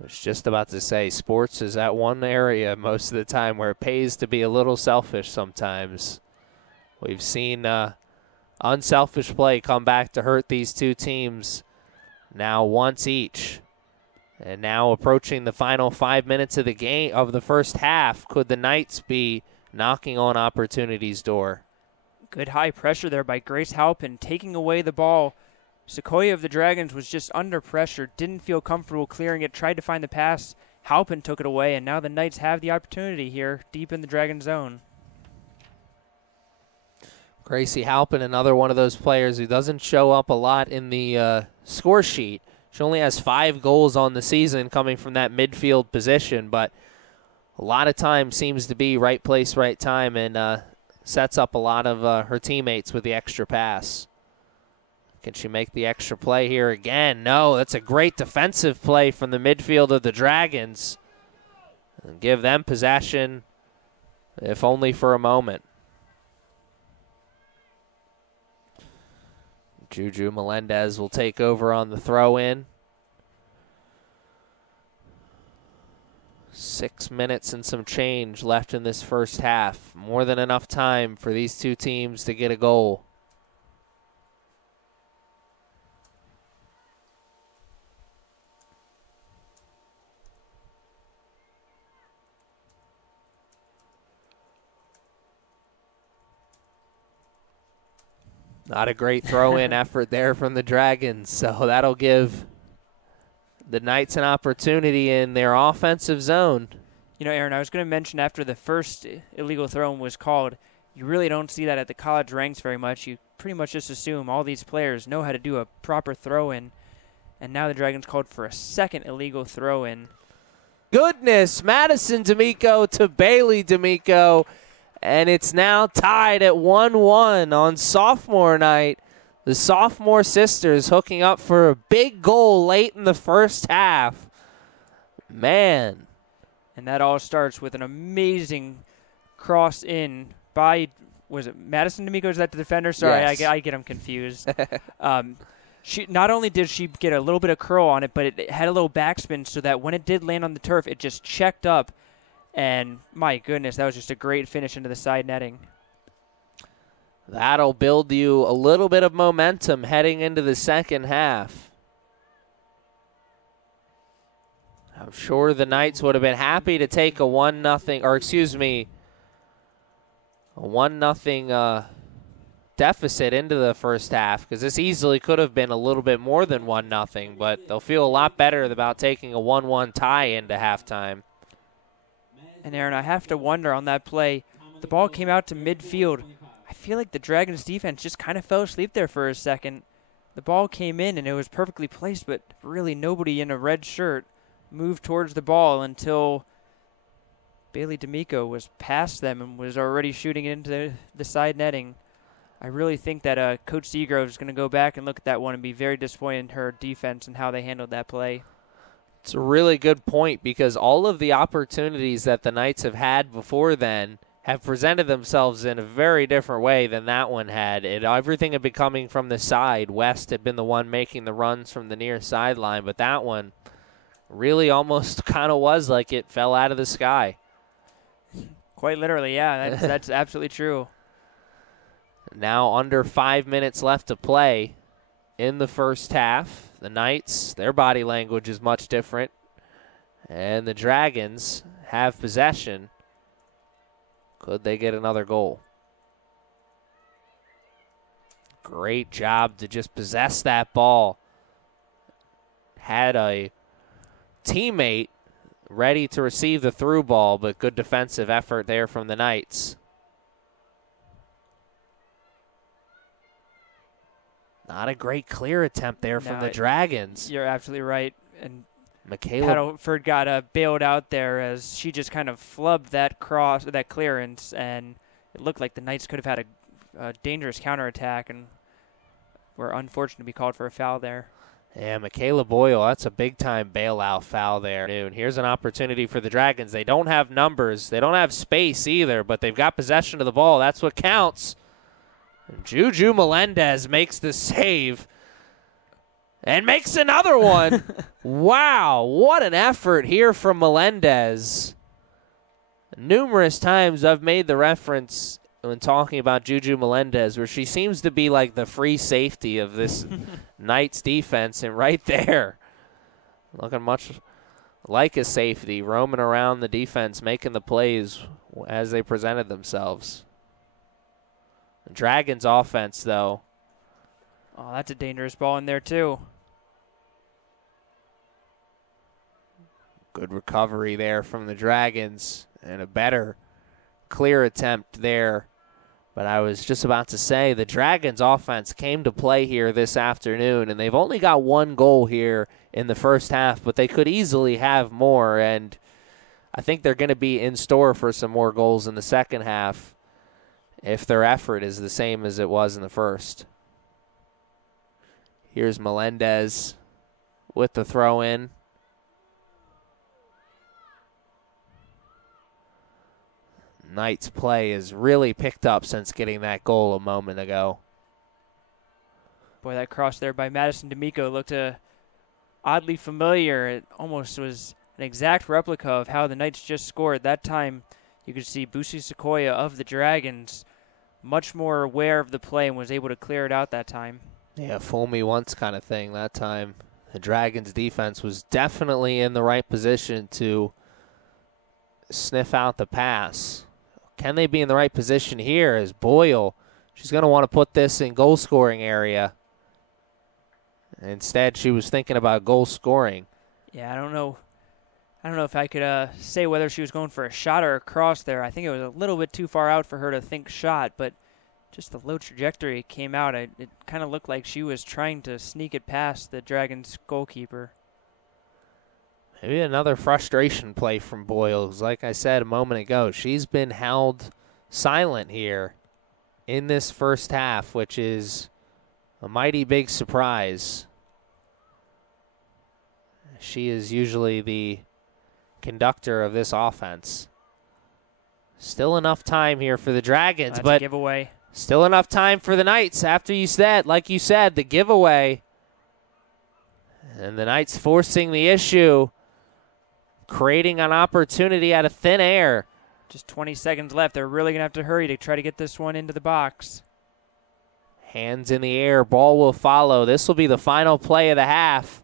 I was just about to say, sports is that one area most of the time where it pays to be a little selfish sometimes. We've seen unselfish play come back to hurt these two teams now once each. And now approaching the final 5 minutes of the game of the first half, could the Knights be knocking on opportunity's door? Good high pressure there by Grace Halpin, taking away the ball. Sequoia of the Dragons was just under pressure, didn't feel comfortable clearing it, tried to find the pass. Halpin took it away, and now the Knights have the opportunity here deep in the Dragon zone. Gracie Halpin, another one of those players who doesn't show up a lot in the score sheet. She only has 5 goals on the season coming from that midfield position, but a lot of time seems to be right place, right time, and sets up a lot of her teammates with the extra pass. Can she make the extra play here again? No, that's a great defensive play from the midfield of the Dragons. And give them possession, if only for a moment. Juju Melendez will take over on the throw-in. 6 minutes and some change left in this first half. More than enough time for these two teams to get a goal. Not a great throw-in effort there from the Dragons, so that'll give the Knights an opportunity in their offensive zone. You know, Aaron, I was going to mention after the first illegal throw-in was called, you really don't see that at the college ranks very much. You pretty much just assume all these players know how to do a proper throw-in, and now the Dragons called for a second illegal throw-in. Goodness, Madison D'Amico to Bailey D'Amico. And it's now tied at 1-1 on sophomore night. The sophomore sisters hooking up for a big goal late in the first half. Man. And that all starts with an amazing cross in by, was it Madison D'Amico? Is that the defender? Sorry, yes. I get them confused. She not only did she get a little bit of curl on it, but it had a little backspin so that when it did land on the turf, it just checked up. And my goodness, that was just a great finish into the side netting. That'll build you a little bit of momentum heading into the second half. I'm sure the Knights would have been happy to take a 1-0, or excuse me, a 1-0 deficit into the first half, because this easily could have been a little bit more than 1-0, but they'll feel a lot better about taking a 1-1 tie into halftime. And Aaron, I have to wonder on that play, the ball came out to midfield. I feel like the Dragons defense just kind of fell asleep there for a second. The ball came in and it was perfectly placed, but really nobody in a red shirt moved towards the ball until Bailey D'Amico was past them and was already shooting into the side netting. I really think that Coach Seagrove is going to go back and look at that one and be very disappointed in her defense and how they handled that play. It's a really good point, because all of the opportunities that the Knights have had before then have presented themselves in a very different way than that one had. Everything had been coming from the side. West had been the one making the runs from the near sideline, but that one really almost kind of was like it fell out of the sky. Quite literally, yeah. That's absolutely true. Now under 5 minutes left to play in the first half. The Knights, their body language is much different. And the Dragons have possession. Could they get another goal? Great job to just possess that ball. Had a teammate ready to receive the through ball, but good defensive effort there from the Knights. Not a great clear attempt there from the Dragons. You're absolutely right. And Michaela Paddleford got bailed out there as she just kind of flubbed that clearance, and it looked like the Knights could have had a dangerous counterattack and were unfortunate to be called for a foul there. Yeah, Michaela Boyle, that's a big-time bailout foul there. And here's an opportunity for the Dragons. They don't have numbers. They don't have space either, but they've got possession of the ball. That's what counts. And Juju Melendez makes the save and makes another one. Wow, what an effort here from Melendez. Numerous times I've made the reference when talking about Juju Melendez where she seems to be like the free safety of this Knights defense, and right there, looking much like a safety, roaming around the defense, making the plays as they presented themselves. The Dragons offense, though. Oh, that's a dangerous ball in there, too. Good recovery there from the Dragons, and a better clear attempt there But I was just about to say the Dragons offense came to play here this afternoon, and they've only got one goal here in the first half, but they could easily have more, and I think they're going to be in store for some more goals in the second half if their effort is the same as it was in the first. Here's Melendez with the throw in. Knight's play has really picked up since getting that goal a moment ago. Boy, that cross there by Madison D'Amico looked oddly familiar. It almost was an exact replica of how the Knights just scored. That time you could see Busi Sequoia of the Dragons much more aware of the play and was able to clear it out that time. Yeah, fool me once kind of thing that time. The Dragons defense was definitely in the right position to sniff out the pass. Can they be in the right position here as Boyle? She's going to want to put this in goal scoring area. Instead, she was thinking about goal scoring. Yeah, I don't know if I could say whether she was going for a shot or a cross there. I think it was a little bit too far out for her to think shot, but just the low trajectory it came out. It kind of looked like she was trying to sneak it past the Dragons goalkeeper. Maybe another frustration play from Boyles. Like I said a moment ago, she's been held silent here in this first half, which is a mighty big surprise. She is usually the conductor of this offense. Still enough time here for the Dragons, That's but a giveaway. Still enough time for the Knights after like you said, the giveaway. And the Knights forcing the issue, creating an opportunity out of thin air. Just 20 seconds left. They're really going to have to hurry to try to get this one into the box. Hands in the air, ball will follow. This will be the final play of the half.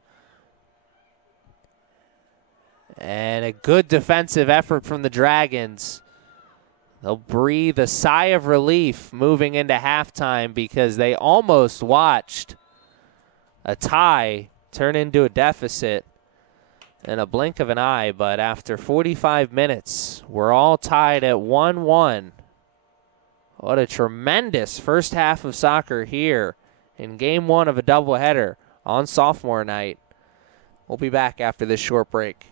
And a good defensive effort from the Dragons. They'll breathe a sigh of relief moving into halftime because they almost watched a tie turn into a deficit in a blink of an eye. But after 45 minutes, we're all tied at 1-1. What a tremendous first half of soccer here in game one of a doubleheader on sophomore night. We'll be back after this short break.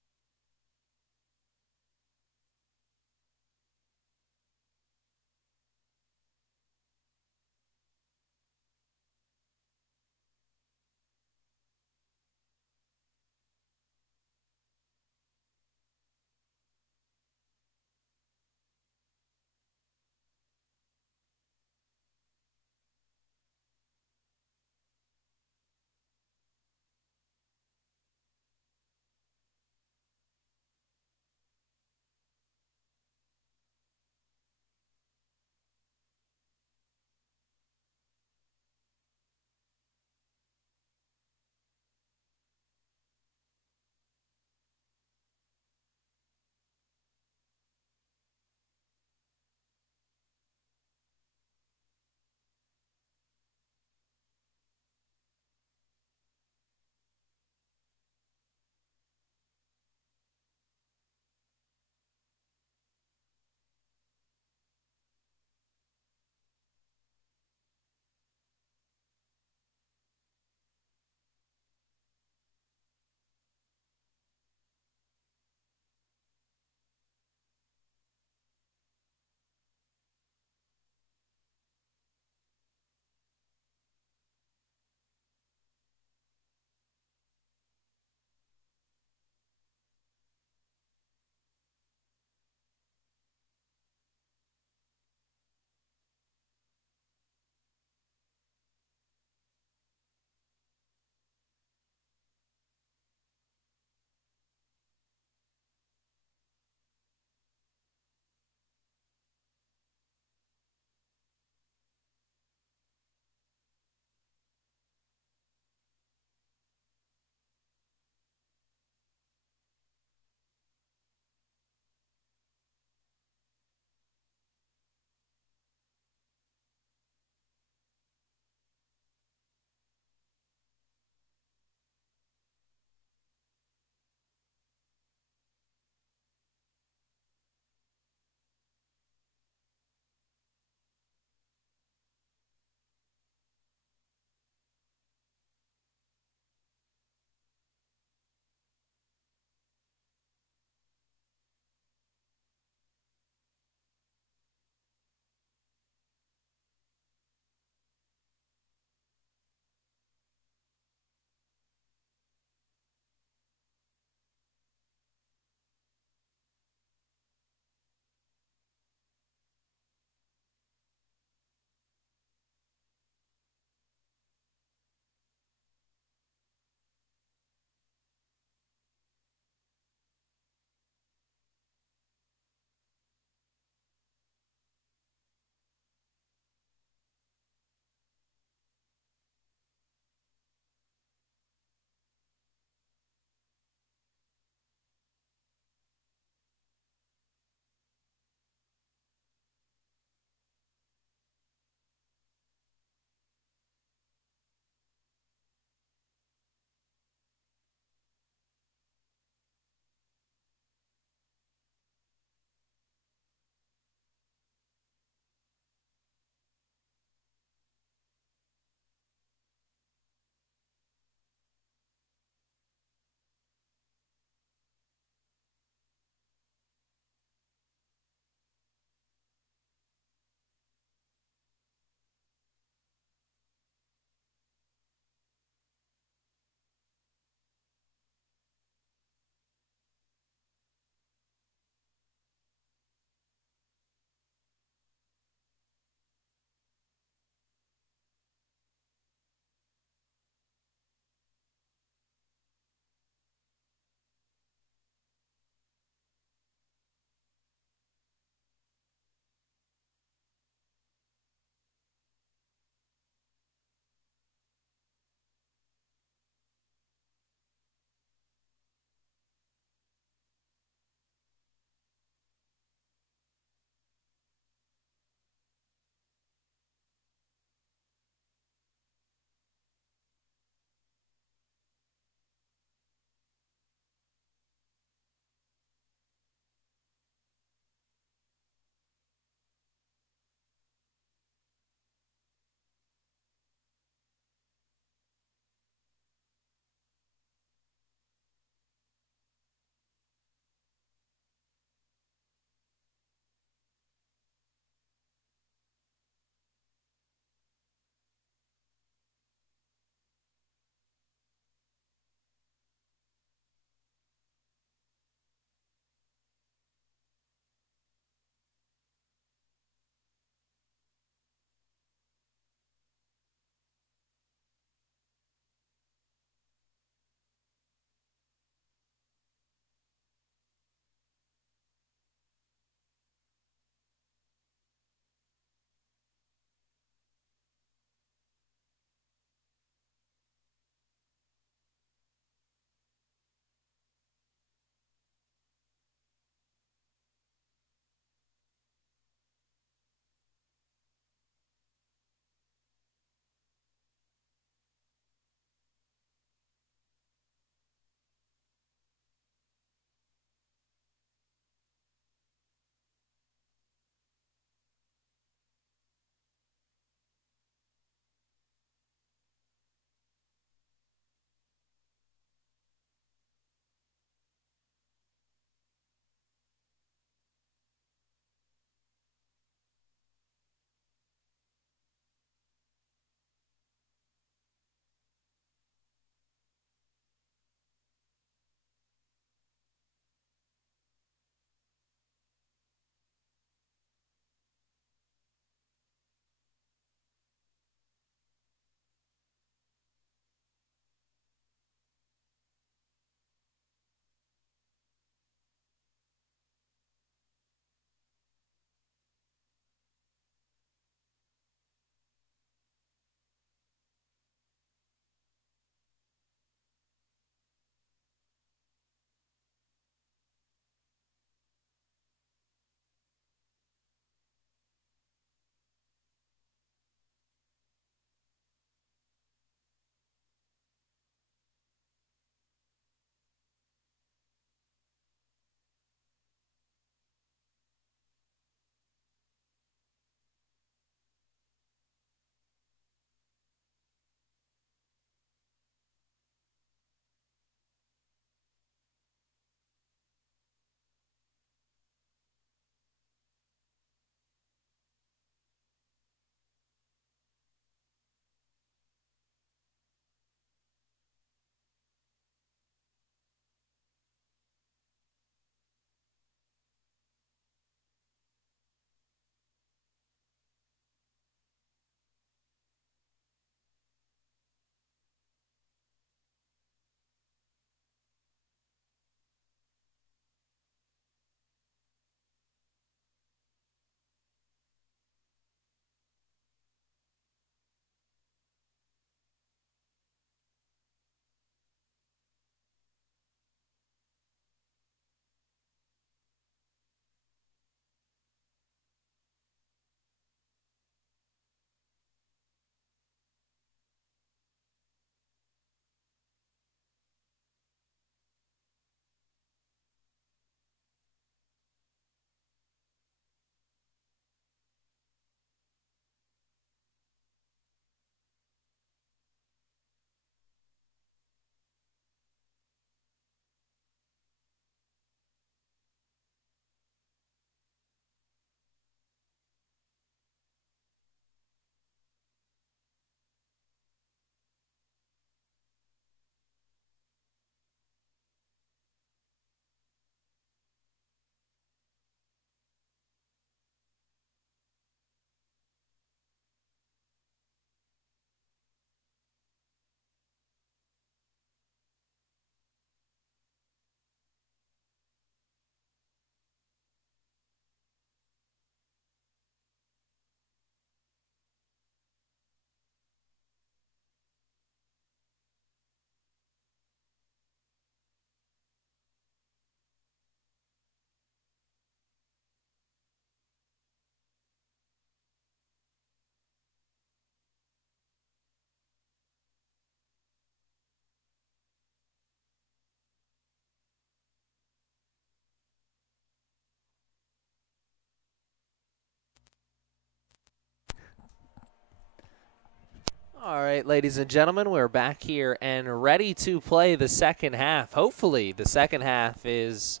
All right, ladies and gentlemen, we're back here and ready to play the second half. Hopefully the second half is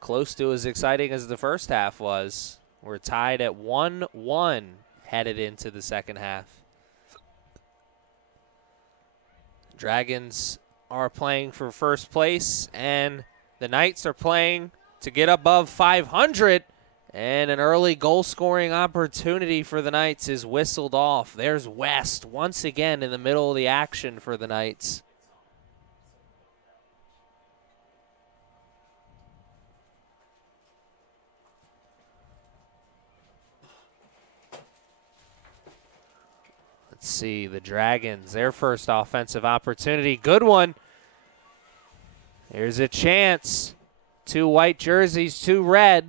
close to as exciting as the first half was. We're tied at 1-1 headed into the second half. Dragons are playing for first place, and the Knights are playing to get above 500. And an early goal-scoring opportunity for the Knights is whistled off. There's West once again in the middle of the action for the Knights. Let's see, the Dragons, their first offensive opportunity. Good one. Here's a chance. 2 white jerseys, 2 red.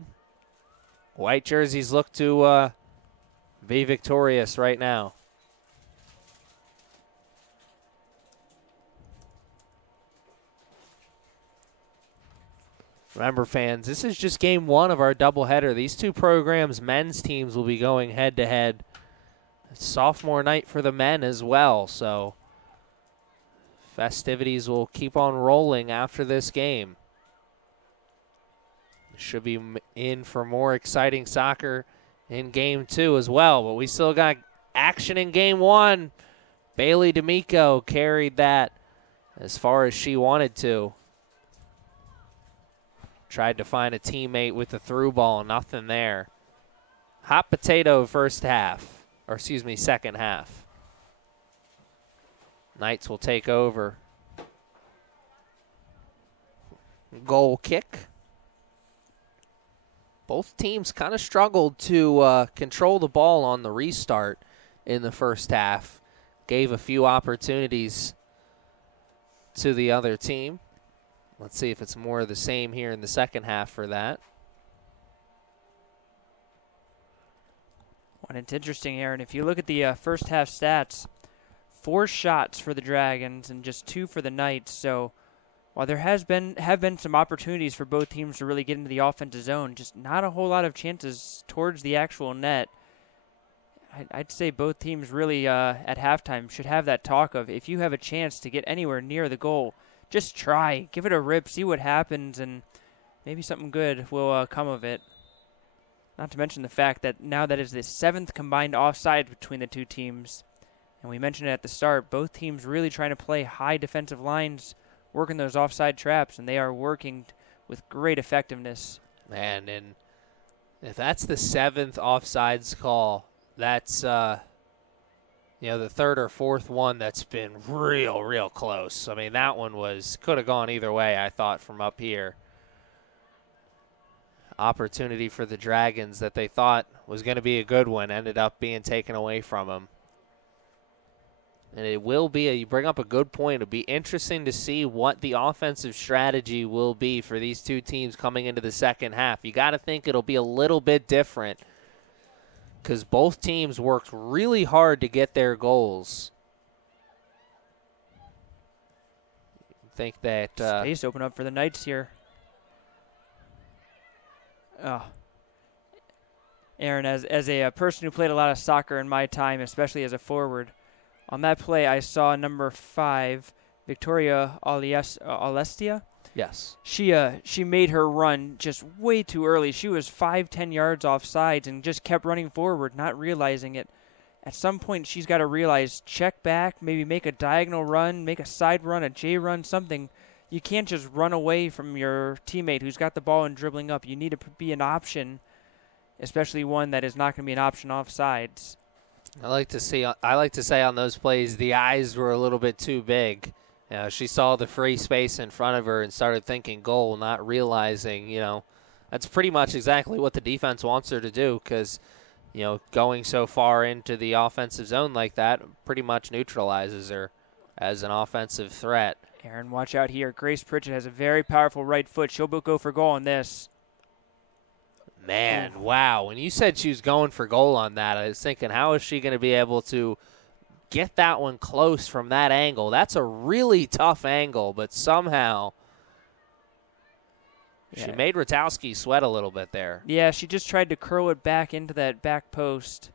White jerseys look to be victorious right now. Remember, fans, this is just game 1 of our doubleheader. These 2 programs' men's teams will be going head-to-head. It's sophomore night for the men as well, so festivities will keep on rolling after this game. Should be in for more exciting soccer in game 2 as well, but we still got action in game 1. Bailey D'Amico carried that as far as she wanted to. Tried to find a teammate with the through ball, nothing there. Hot potato first half, or excuse me, second half. Knights will take over. Goal kick. Both teams kind of struggled to control the ball on the restart in the first half. Gave a few opportunities to the other team. Let's see if it's more of the same here in the second half for that. Well, it's interesting, Aaron. If you look at the first half stats, 4 shots for the Dragons and just 2 for the Knights. So while there have been some opportunities for both teams to really get into the offensive zone, just not a whole lot of chances towards the actual net. I'd say both teams really at halftime should have that talk of, if you have a chance to get anywhere near the goal, just try. Give it a rip, see what happens, and maybe something good will come of it. Not to mention the fact that now that is the 7th combined offside between the 2 teams. And we mentioned it at the start, both teams really trying to play high defensive lines, working those offside traps, and they are working with great effectiveness. Man, and if that's the 7th offsides call, that's the 3rd or 4th one that's been real close. I mean, that one could have gone either way, I thought, from up here. Opportunity for the Dragons that they thought was going to be a good one ended up being taken away from them. And it will be, you bring up a good point, it'll be interesting to see what the offensive strategy will be for these 2 teams coming into the second half. You got to think it'll be a little bit different because both teams worked really hard to get their goals. I think that space open up for the Knights here. Oh. Aaron, as a person who played a lot of soccer in my time, especially as a forward, on that play, I saw number 5, Victoria Alestia. Yes. She made her run just way too early. She was 5-10 yards off sides and just kept running forward, not realizing it. At some point, she's got to realize, check back, maybe make a diagonal run, make a side run, a J run, something. You can't just run away from your teammate who's got the ball and dribbling up. You need to be an option, especially one that is not going to be an option off sides. I like to say on those plays, the eyes were a little bit too big. She saw the free space in front of her and started thinking goal, not realizing, that's pretty much exactly what the defense wants her to do because, going so far into the offensive zone like that pretty much neutralizes her as an offensive threat. Aaron, watch out here. Grace Pritchett has a very powerful right foot. She'll go for goal on this. Man, wow. When you said she was going for goal on that, I was thinking, how is she going to be able to get that one close from that angle? That's a really tough angle, but somehow she made Ratowski sweat a little bit there. Yeah, she just tried to curl it back into that back post.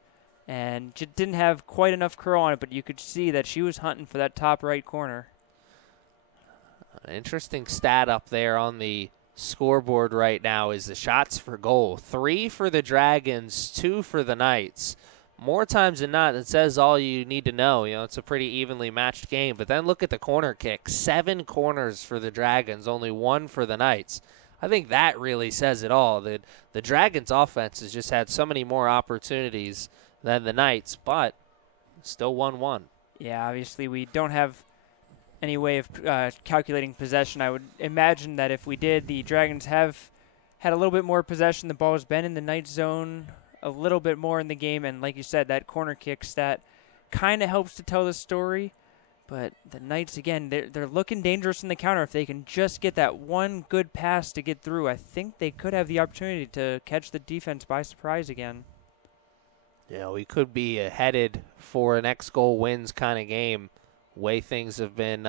and didn't have quite enough curl on it, but you could see that she was hunting for that top right corner. An interesting stat up there on the scoreboard right now is the shots for goal. 3 for the Dragons, 2 for the Knights. More times than not, it says all you need to know. You know, it's a pretty evenly matched game. But then look at the corner kick. 7 corners for the Dragons, only 1 for the Knights. I think that really says it all. The Dragons' offense has just had so many more opportunities than the Knights, but still 1-1. Yeah, obviously we don't have any way of calculating possession. I would imagine that if we did, the Dragons have had a little bit more possession. The ball has been in the Knights zone a little bit more in the game, and like you said, that corner kick stat kind of helps to tell the story. But the Knights, again, they're looking dangerous in the counter. If they can just get that one good pass to get through, I think they could have the opportunity to catch the defense by surprise again. Yeah, we could be headed for an X-goal wins kind of game, way things have been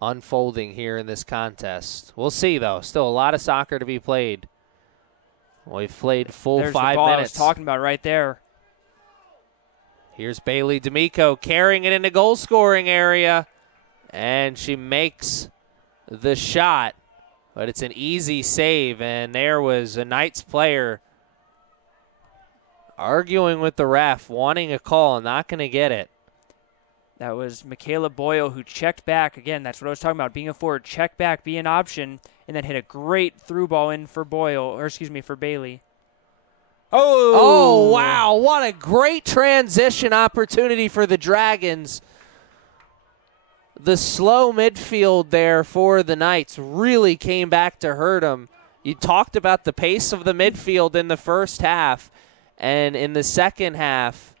unfolding here in this contest. We'll see, though. Still a lot of soccer to be played. We've played full There's 5 the ball minutes. I was talking about right there. Here's Bailey D'Amico carrying it into goal-scoring area, and she makes the shot, but it's an easy save, and there was a Knights player arguing with the ref, wanting a call, not going to get it. That was Michaela Boyle who checked back. Again, that's what I was talking about, being a forward. Check back, be an option, and then hit a great through ball in for for Bailey. Oh, wow. What a great transition opportunity for the Dragons. The slow midfield there for the Knights really came back to hurt them. You talked about the pace of the midfield in the first half, and in the second half,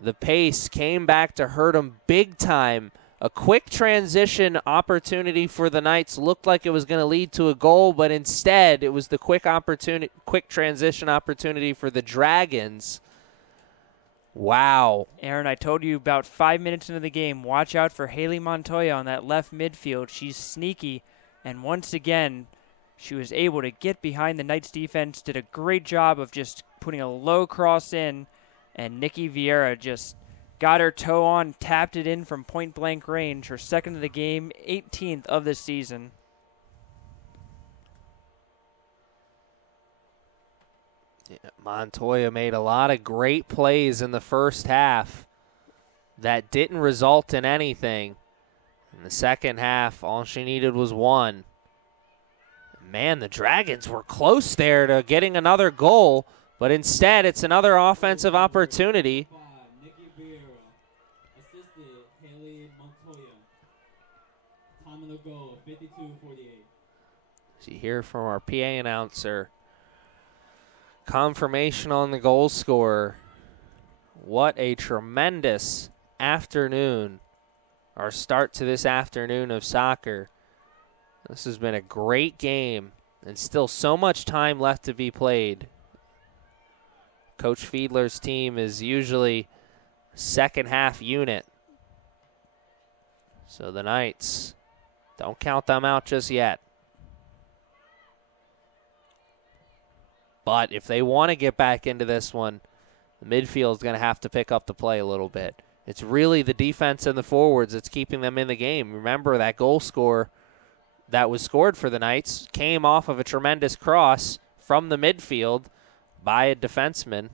the pace came back to hurt them big time. A quick transition opportunity for the Knights looked like it was going to lead to a goal, but instead it was the quick transition opportunity for the Dragons. Wow. Aaron, I told you about 5 minutes into the game, watch out for Haley Montoya on that left midfield. She's sneaky, and once again, she was able to get behind the Knights defense, did a great job of just putting a low cross in, and Nikki Vieira just got her toe on, tapped it in from point-blank range, her second of the game, 18th of the season. Yeah, Montoya made a lot of great plays in the first half that didn't result in anything. In the second half, all she needed was one. Man, the Dragons were close there to getting another goal, but instead it's another offensive opportunity. Goal, 52-48. So you hear from our PA announcer. Confirmation on the goal scorer. What a tremendous afternoon. Our start to this afternoon of soccer. This has been a great game and still so much time left to be played. Coach Fiedler's team is usually second half unit. So the Knights, don't count them out just yet. But if they want to get back into this one, the midfield is going to have to pick up the play a little bit. It's really the defense and the forwards that's keeping them in the game. Remember, that goal score that was scored for the Knights came off of a tremendous cross from the midfield by a defenseman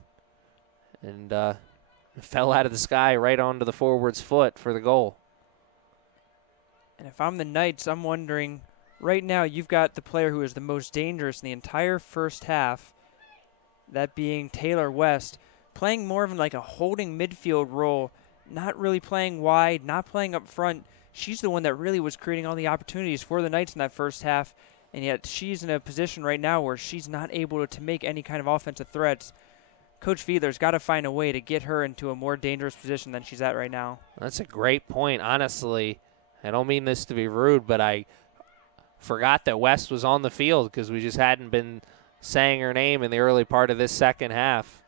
and fell out of the sky right onto the forward's foot for the goal. And if I'm the Knights, I'm wondering, right now you've got the player who is the most dangerous in the entire first half, that being Taylor West, playing more of like a holding midfield role, not really playing wide, not playing up front. She's the one that really was creating all the opportunities for the Knights in that first half, and yet she's in a position right now where she's not able to make any kind of offensive threats. Coach Fiedler's got to find a way to get her into a more dangerous position than she's at right now. That's a great point, honestly. I don't mean this to be rude, but I forgot that West was on the field because we just hadn't been saying her name in the early part of this second half.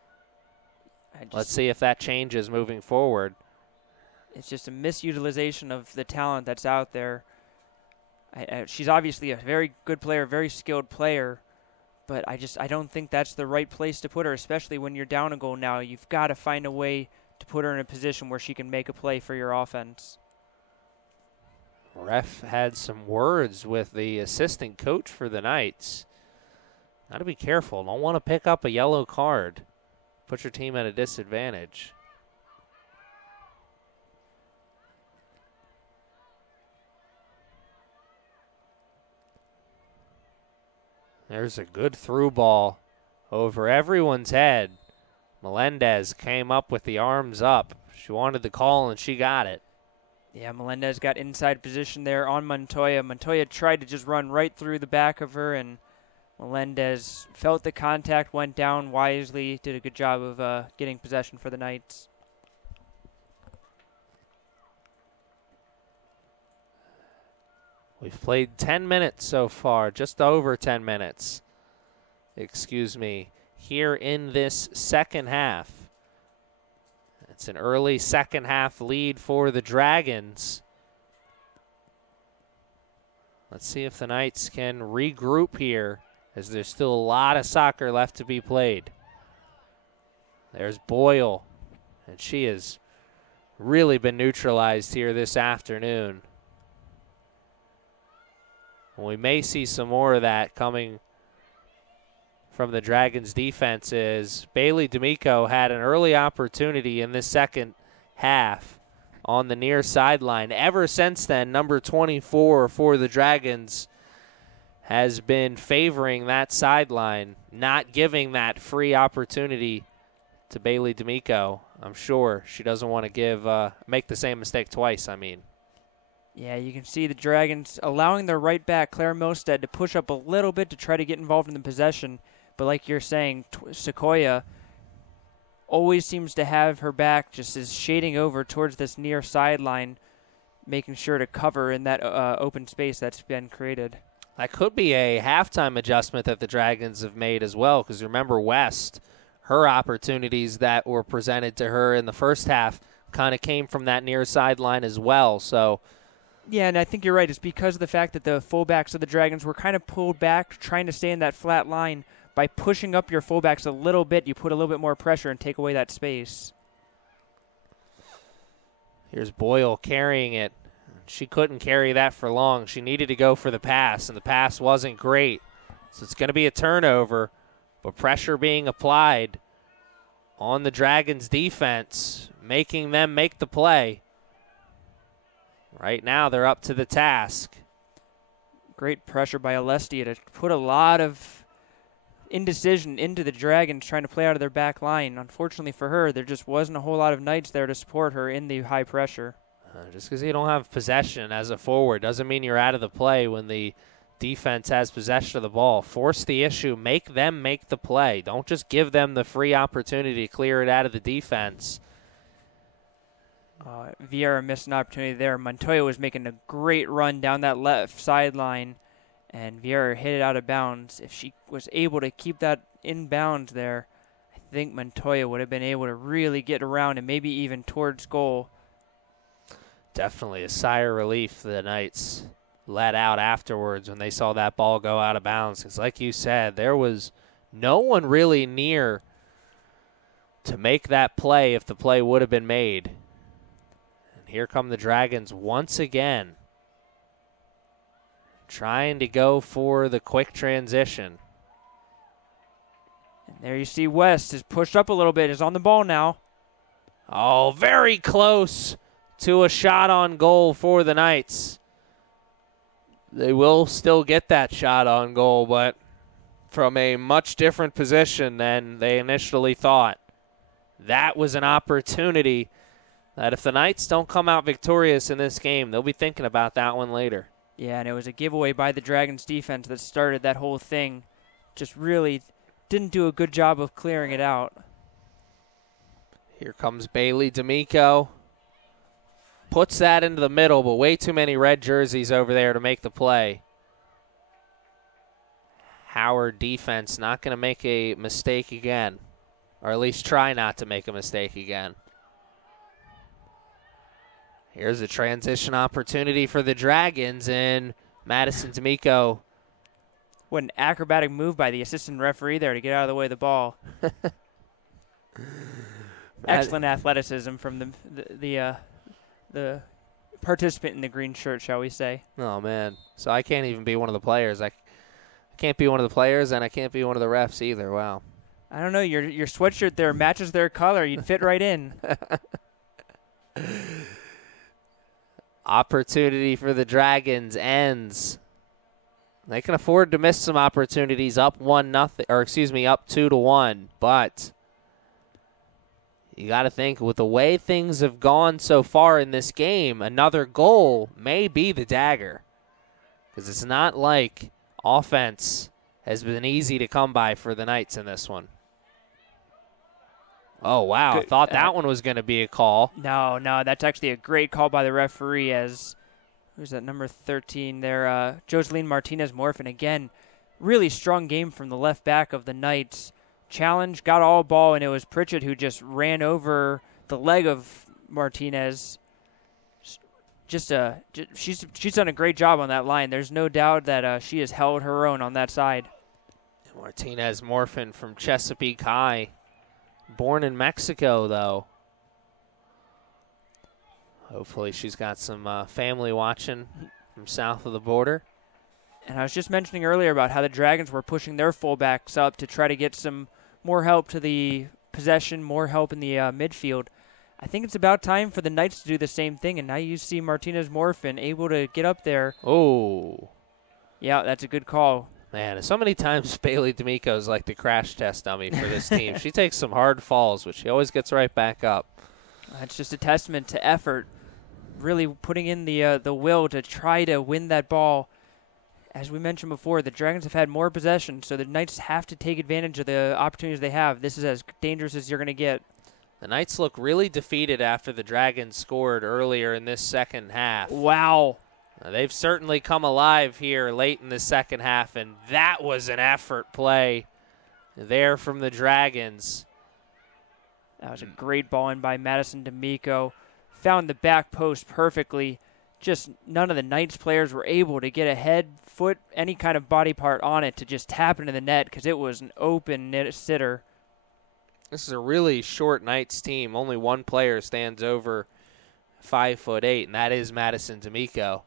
Let's see if that changes moving forward. It's just a misutilization of the talent that's out there. She's obviously a very good player, very skilled player, but I don't think that's the right place to put her, especially when you're down a goal now. You've got to find a way to put her in a position where she can make a play for your offense. Ref had some words with the assistant coach for the Knights. Got to be careful. Don't want to pick up a yellow card. Put your team at a disadvantage. There's a good through ball over everyone's head. Melendez came up with the arms up. She wanted the call, and she got it. Yeah, Melendez got inside position there on Montoya. Montoya tried to just run right through the back of her, and Melendez felt the contact, went down wisely, did a good job of getting possession for the Knights. We've played 10 minutes so far, just over 10 minutes. Excuse me, here in this second half. It's an early second half lead for the Dragons. Let's see if the Knights can regroup here, as there's still a lot of soccer left to be played. There's Boyle, and she has really been neutralized here this afternoon. We may see some more of that coming from the Dragons' defense. Is Bailey D'Amico had an early opportunity in this second half on the near sideline. Ever since then, number 24 for the Dragons has been favoring that sideline, not giving that free opportunity to Bailey D'Amico. I'm sure she doesn't want to make the same mistake twice, Yeah, you can see the Dragons allowing their right back, Claire Mostad, to push up a little bit to try to get involved in the possession. But like you're saying, Sequoia always seems to have her back, just is shading over towards this near sideline, making sure to cover in that open space that's been created. That could be a halftime adjustment that the Dragons have made as well, because remember West, her opportunities that were presented to her in the first half kind of came from that near sideline as well. So, yeah, and I think you're right. It's because of the fact that the fullbacks of the Dragons were kind of pulled back, trying to stay in that flat line. By pushing up your fullbacks a little bit, you put a little bit more pressure and take away that space. Here's Boyle carrying it. She couldn't carry that for long. She needed to go for the pass, and the pass wasn't great. So it's going to be a turnover, but pressure being applied on the Dragons' defense, making them make the play. Right now, they're up to the task. Great pressure by Alestia to put a lot of indecision into the Dragons trying to play out of their back line. Unfortunately for her, there just wasn't a whole lot of Knights there to support her in the high pressure. Just because you don't have possession as a forward doesn't mean you're out of the play when the defense has possession of the ball. Force the issue. Make them make the play. Don't just give them the free opportunity to clear it out of the defense. Vieira missed an opportunity there. Montoya was making a great run down that left sideline, and Vieira hit it out of bounds. If she was able to keep that in bounds there, I think Montoya would have been able to really get around and maybe even towards goal. Definitely a sigh of relief the Knights let out afterwards when they saw that ball go out of bounds. Because like you said, there was no one really near to make that play if the play would have been made. And here come the Dragons once again, trying to go for the quick transition. And there you see West is pushed up a little bit, is on the ball now. Oh, very close to a shot on goal for the Knights. They will still get that shot on goal, but from a much different position than they initially thought. That was an opportunity that if the Knights don't come out victorious in this game, they'll be thinking about that one later. Yeah, and it was a giveaway by the Dragons defense that started that whole thing. Just really didn't do a good job of clearing it out. Here comes Bailey D'Amico. Puts that into the middle, but way too many red jerseys over there to make the play. Howard defense not going to make a mistake again, or at least try not to make a mistake again. Here's a transition opportunity for the Dragons, and Madison D'Amico What an acrobatic move by the assistant referee there to get out of the way of the ball. Excellent athleticism from the participant in the green shirt, shall we say. Oh, man. So I can't even be one of the players. I can't be one of the players, and I can't be one of the refs either. Wow. I don't know. Your sweatshirt there matches their color. You'd fit right in. Opportunity for the Dragons ends. They can afford to miss some opportunities up 2-1, but you got to think with the way things have gone so far in this game, another goal may be the dagger, because it's not like offense has been easy to come by for the Knights in this one. Oh, wow. Good. Thought that one was going to be a call. No, that's actually a great call by the referee as, who's that, number 13 there, Joseline Martinez-Morfin. Again, really strong game from the left back of the Knights. Challenge, got all ball, and it was Pritchett who just ran over the leg of Martinez. She's done a great job on that line. There's no doubt that she has held her own on that side. Martinez-Morfin from Chesapeake High. Born in Mexico, though. Hopefully she's got some family watching from south of the border. And I was just mentioning earlier about how the Dragons were pushing their fullbacks up to try to get some more help to the possession, more help in the midfield. I think it's about time for the Knights to do the same thing, and now you see Martinez-Morfin able to get up there. Oh. Yeah, that's a good call. Man, so many times Bailey D'Amico is like the crash test dummy for this team. She takes some hard falls, but she always gets right back up. That's just a testament to effort, really putting in the will to try to win that ball. As we mentioned before, the Dragons have had more possession, so the Knights have to take advantage of the opportunities they have. This is as dangerous as you're going to get. The Knights look really defeated after the Dragons scored earlier in this second half. Wow. They've certainly come alive here late in the second half, and that was an effort play there from the Dragons. That was a great ball in by Madison D'Amico. Found the back post perfectly. Just none of the Knights players were able to get a head, foot, any kind of body part on it to just tap into the net because it was an open sitter. This is a really short Knights team. Only one player stands over 5'8", and that is Madison D'Amico.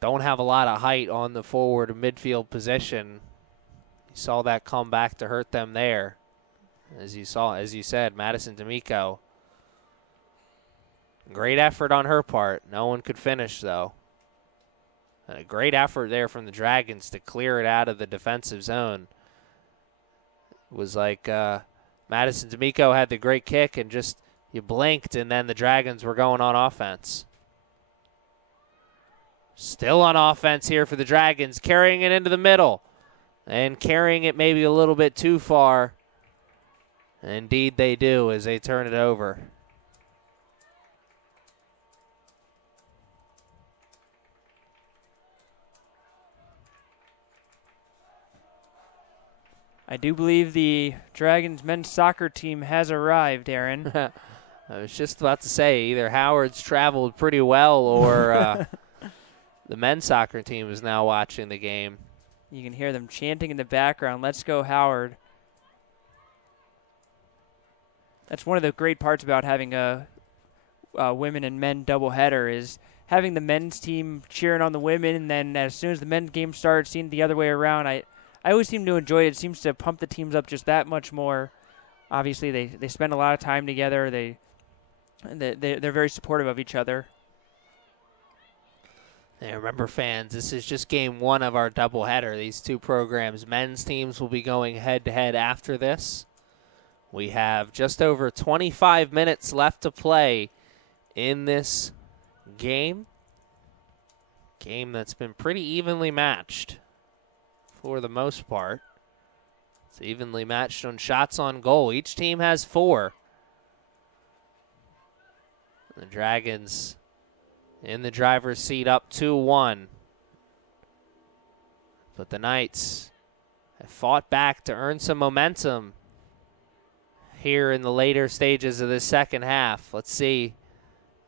Don't have a lot of height on the forward midfield position. You saw that come back to hurt them there. As you said, Madison D'Amico. Great effort on her part. No one could finish, though. And a great effort there from the Dragons to clear it out of the defensive zone. It was like Madison D'Amico had the great kick and just you blinked, and then the Dragons were going on offense. Still on offense here for the Dragons, carrying it into the middle and carrying it maybe a little bit too far. Indeed they do as they turn it over. I do believe the Dragons men's soccer team has arrived, Aaron. I was just about to say either Howard's traveled pretty well or the men's soccer team is now watching the game. You can hear them chanting in the background, "Let's go, Howard." That's one of the great parts about having a women and men doubleheader is having the men's team cheering on the women, and then as soon as the men's game starts, seeing the other way around. I always seem to enjoy it. It seems to pump the teams up just that much more. Obviously, they spend a lot of time together. They're very supportive of each other. And remember, fans, this is just game one of our doubleheader. These two programs, men's teams will be going head-to-head after this. We have just over 25 minutes left to play in this game. Game that's been pretty evenly matched for the most part. It's evenly matched on shots on goal. Each team has 4. The Dragons in the driver's seat up 2-1. But the Knights have fought back to earn some momentum here in the later stages of the second half. Let's see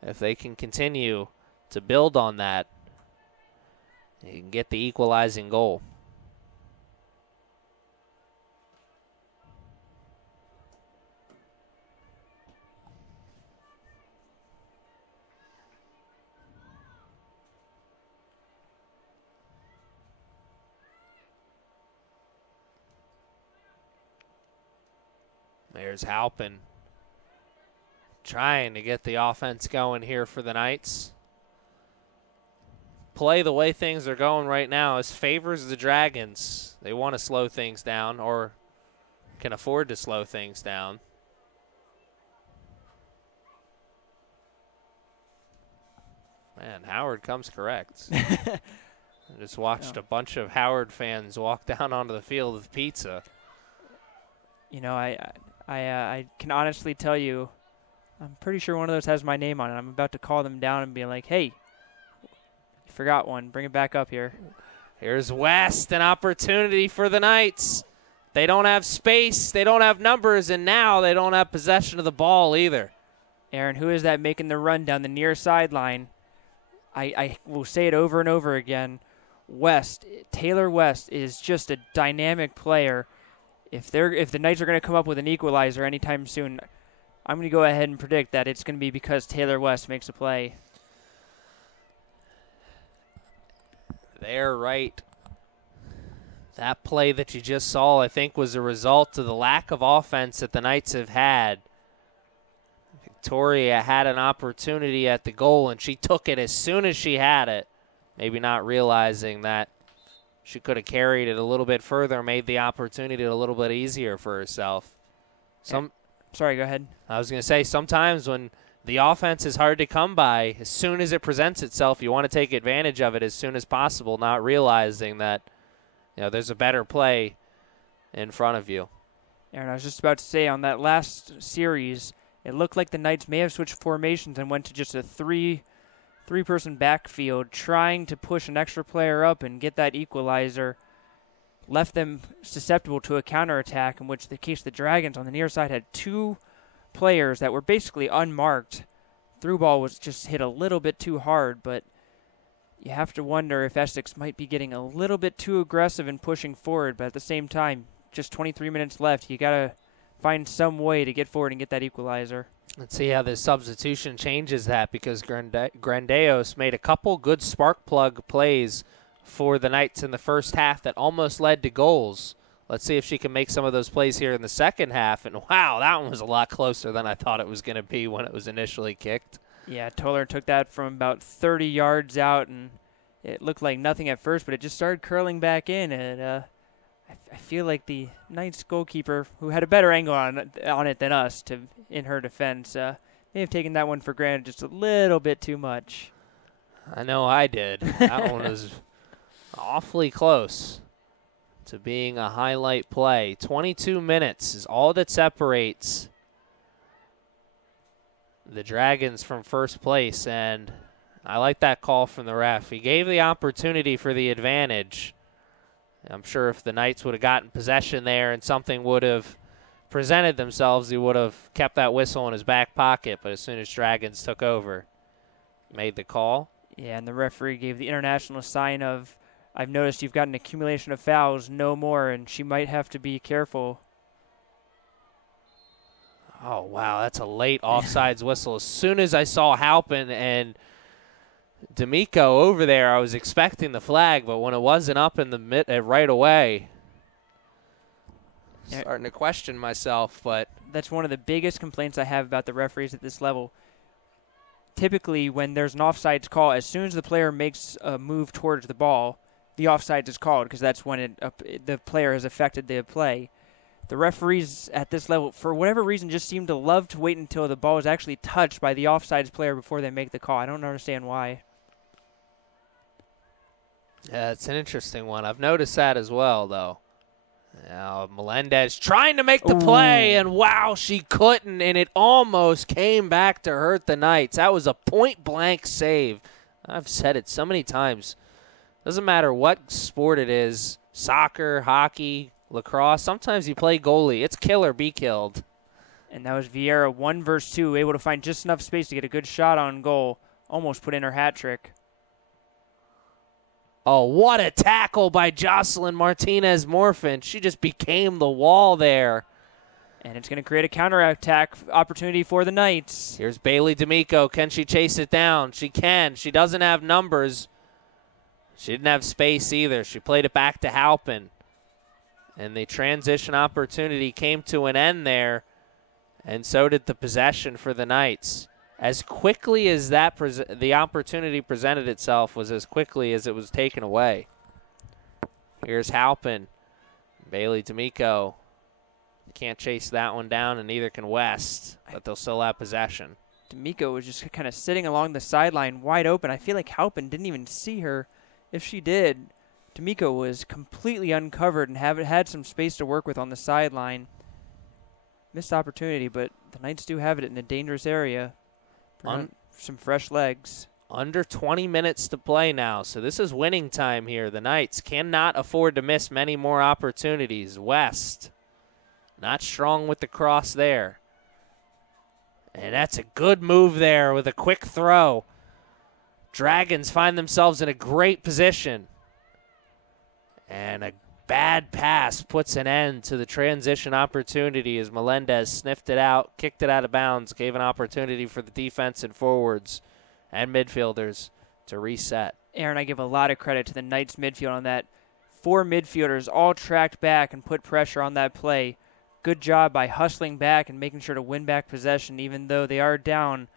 if they can continue to build on that. he can get the equalizing goal. There's Halpin trying to get the offense going here for the Knights. Play the way things are going right now is favors the Dragons. They want to slow things down or can afford to slow things down. Man, Howard comes correct. I just watched a bunch of Howard fans walk down onto the field with pizza. You know, I can honestly tell you, I'm pretty sure one of those has my name on it. I'm about to call them down and be like, hey, you forgot one. Bring it back up here. Here's West, an opportunity for the Knights. They don't have space, they don't have numbers, and now they don't have possession of the ball either. Aaron, who is that making the run down the near sideline? I will say it over and over again. Taylor West is just a dynamic player. If the Knights are going to come up with an equalizer anytime soon, I'm going to go ahead and predict that it's going to be because Taylor West makes a play. They're right. That play that you just saw, I think, was a result of the lack of offense that the Knights have had. Victoria had an opportunity at the goal, and she took it as soon as she had it, maybe not realizing that she could have carried it a little bit further, made the opportunity a little bit easier for herself. Sorry, go ahead. I was going to say, sometimes when the offense is hard to come by, as soon as it presents itself, you want to take advantage of it as soon as possible, not realizing that there's a better play in front of you. Aaron, I was just about to say, on that last series, it looked like the Knights may have switched formations and went to just a three-person backfield, trying to push an extra player up and get that equalizer. Left them susceptible to a counterattack, in which the case the Dragons on the near side had two players that were basically unmarked. Through ball was just hit a little bit too hard, but you have to wonder if Essex might be getting a little bit too aggressive and pushing forward, but at the same time, just 23 minutes left. You got to find some way to get forward and get that equalizer. Let's see how this substitution changes that, because Grandeos made a couple good spark plug plays for the Knights in the first half that almost led to goals. Let's see if she can make some of those plays here in the second half. And, wow, that one was a lot closer than I thought it was going to be when it was initially kicked. Yeah, Toller took that from about 30 yards out, and it looked like nothing at first, but it just started curling back in. And I feel like the Knights goalkeeper, who had a better angle on it than us in her defense, may have taken that one for granted just a little bit too much. I know I did. That one was awfully close to being a highlight play. 22 minutes is all that separates the Dragons from first place, and I like that call from the ref. He gave the opportunity for the advantage. I'm sure if the Knights would have gotten possession there and something would have presented themselves, he would have kept that whistle in his back pocket, but as soon as Dragons took over, made the call. Yeah, and the referee gave the international sign of, I've noticed you've got an accumulation of fouls, no more, and she might have to be careful. Oh, wow, that's a late offsides whistle. As soon as I saw Halpin and D'Amico over there, I was expecting the flag, but when it wasn't up in the right away, starting to question myself. But that's one of the biggest complaints I have about the referees at this level. Typically, when there's an offsides call, as soon as the player makes a move towards the ball, the offsides is called, because that's when the player has affected the play. The referees at this level, for whatever reason, just seem to love to wait until the ball is actually touched by the offsides player before they make the call. I don't understand why. Yeah, it's an interesting one. I've noticed that as well, though. Now, Melendez trying to make the play, and wow, she couldn't, and it almost came back to hurt the Knights. That was a point-blank save. I've said it so many times. Doesn't matter what sport it is, soccer, hockey, lacrosse, sometimes you play goalie. It's kill or be killed. And that was Vieira 1 versus 2, able to find just enough space to get a good shot on goal. Almost put in her hat trick. Oh, what a tackle by Jocelyn Martinez-Morfin. She just became the wall there. And it's going to create a counterattack opportunity for the Knights. Here's Bailey D'Amico. Can she chase it down? She can. She doesn't have numbers. She didn't have space either. She played it back to Halpin. And the transition opportunity came to an end there, and so did the possession for the Knights. As quickly as the opportunity presented itself was as quickly as it was taken away. Here's Halpin. Bailey D'Amico. Can't chase that one down, and neither can West, but they'll still have possession. D'Amico was just kind of sitting along the sideline wide open. I feel like Halpin didn't even see her. If she did, D'Amico was completely uncovered and had some space to work with on the sideline. Missed opportunity, but the Knights do have it in a dangerous area. Some fresh legs. Under 20 minutes to play now, so this is winning time here. The Knights cannot afford to miss many more opportunities. West, not strong with the cross there. And that's a good move there with a quick throw. Dragons find themselves in a great position. And a bad pass puts an end to the transition opportunity as Melendez sniffed it out, kicked it out of bounds, gave an opportunity for the defense and forwards and midfielders to reset. Aaron, I give a lot of credit to the Knights midfield on that. 4 midfielders all tracked back and put pressure on that play. Good job by hustling back and making sure to win back possession, even though they are down,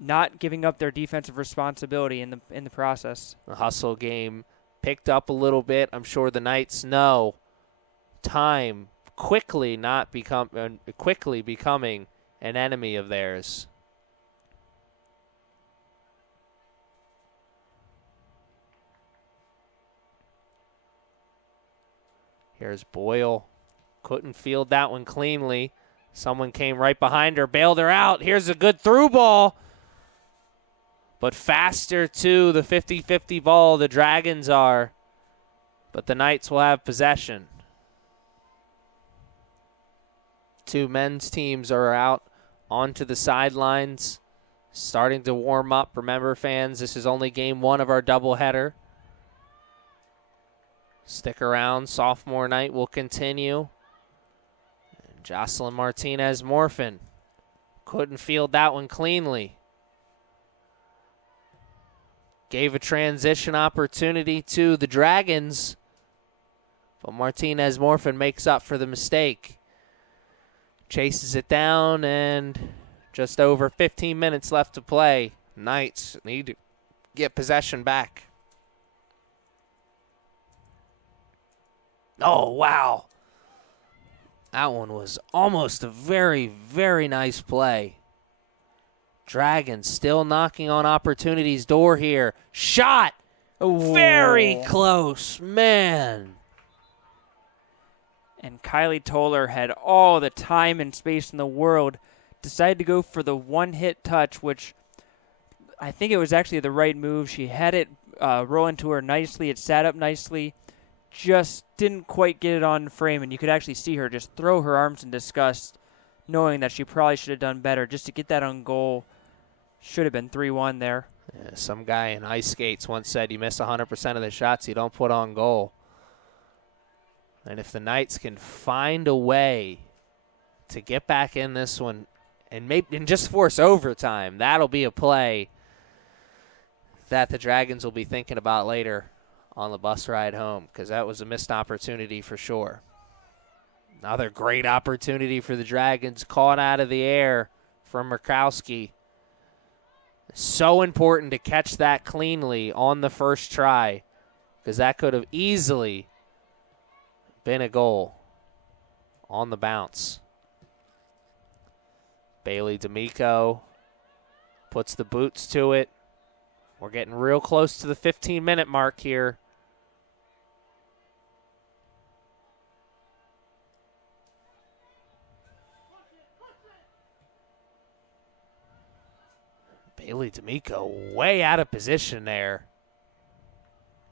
not giving up their defensive responsibility in the process. The hustle game picked up a little bit. I'm sure the Knights know time quickly becoming an enemy of theirs. Here's Boyle. Couldn't field that one cleanly. Someone came right behind her, bailed her out. Here's a good through ball. But faster to the 50-50 ball, the Dragons are. But the Knights will have possession. 2 men's teams are out onto the sidelines, starting to warm up. Remember, fans, this is only game 1 of our doubleheader. Stick around. Sophomore night will continue. Jocelyn Martinez-Morfin couldn't field that one cleanly. Gave a transition opportunity to the Dragons, but Martinez-Morfin makes up for the mistake. Chases it down, and just over 15 minutes left to play. Knights need to get possession back. Oh, wow. That one was almost a very, very nice play. Dragons still knocking on opportunity's door here. Shot! Very close, man. And Kylie Toller had all the time and space in the world. Decided to go for the one-hit touch, which I think it was actually the right move. She had it roll into her nicely. It sat up nicely. Just didn't quite get it on frame, and you could actually see her just throw her arms in disgust, knowing that she probably should have done better. Just to get that on goal, should have been 3-1 there. Yeah, some guy in ice skates once said you miss 100% of the shots you don't put on goal. And if the Knights can find a way to get back in this one and just force overtime, that'll be a play that the Dragons will be thinking about later on the bus ride home, because that was a missed opportunity for sure. Another great opportunity for the Dragons, caught out of the air from Murkowski. So important to catch that cleanly on the first try, because that could have easily been a goal on the bounce. Bailey D'Amico puts the boots to it. We're getting real close to the 15-minute mark here. Bailey D'Amico way out of position there.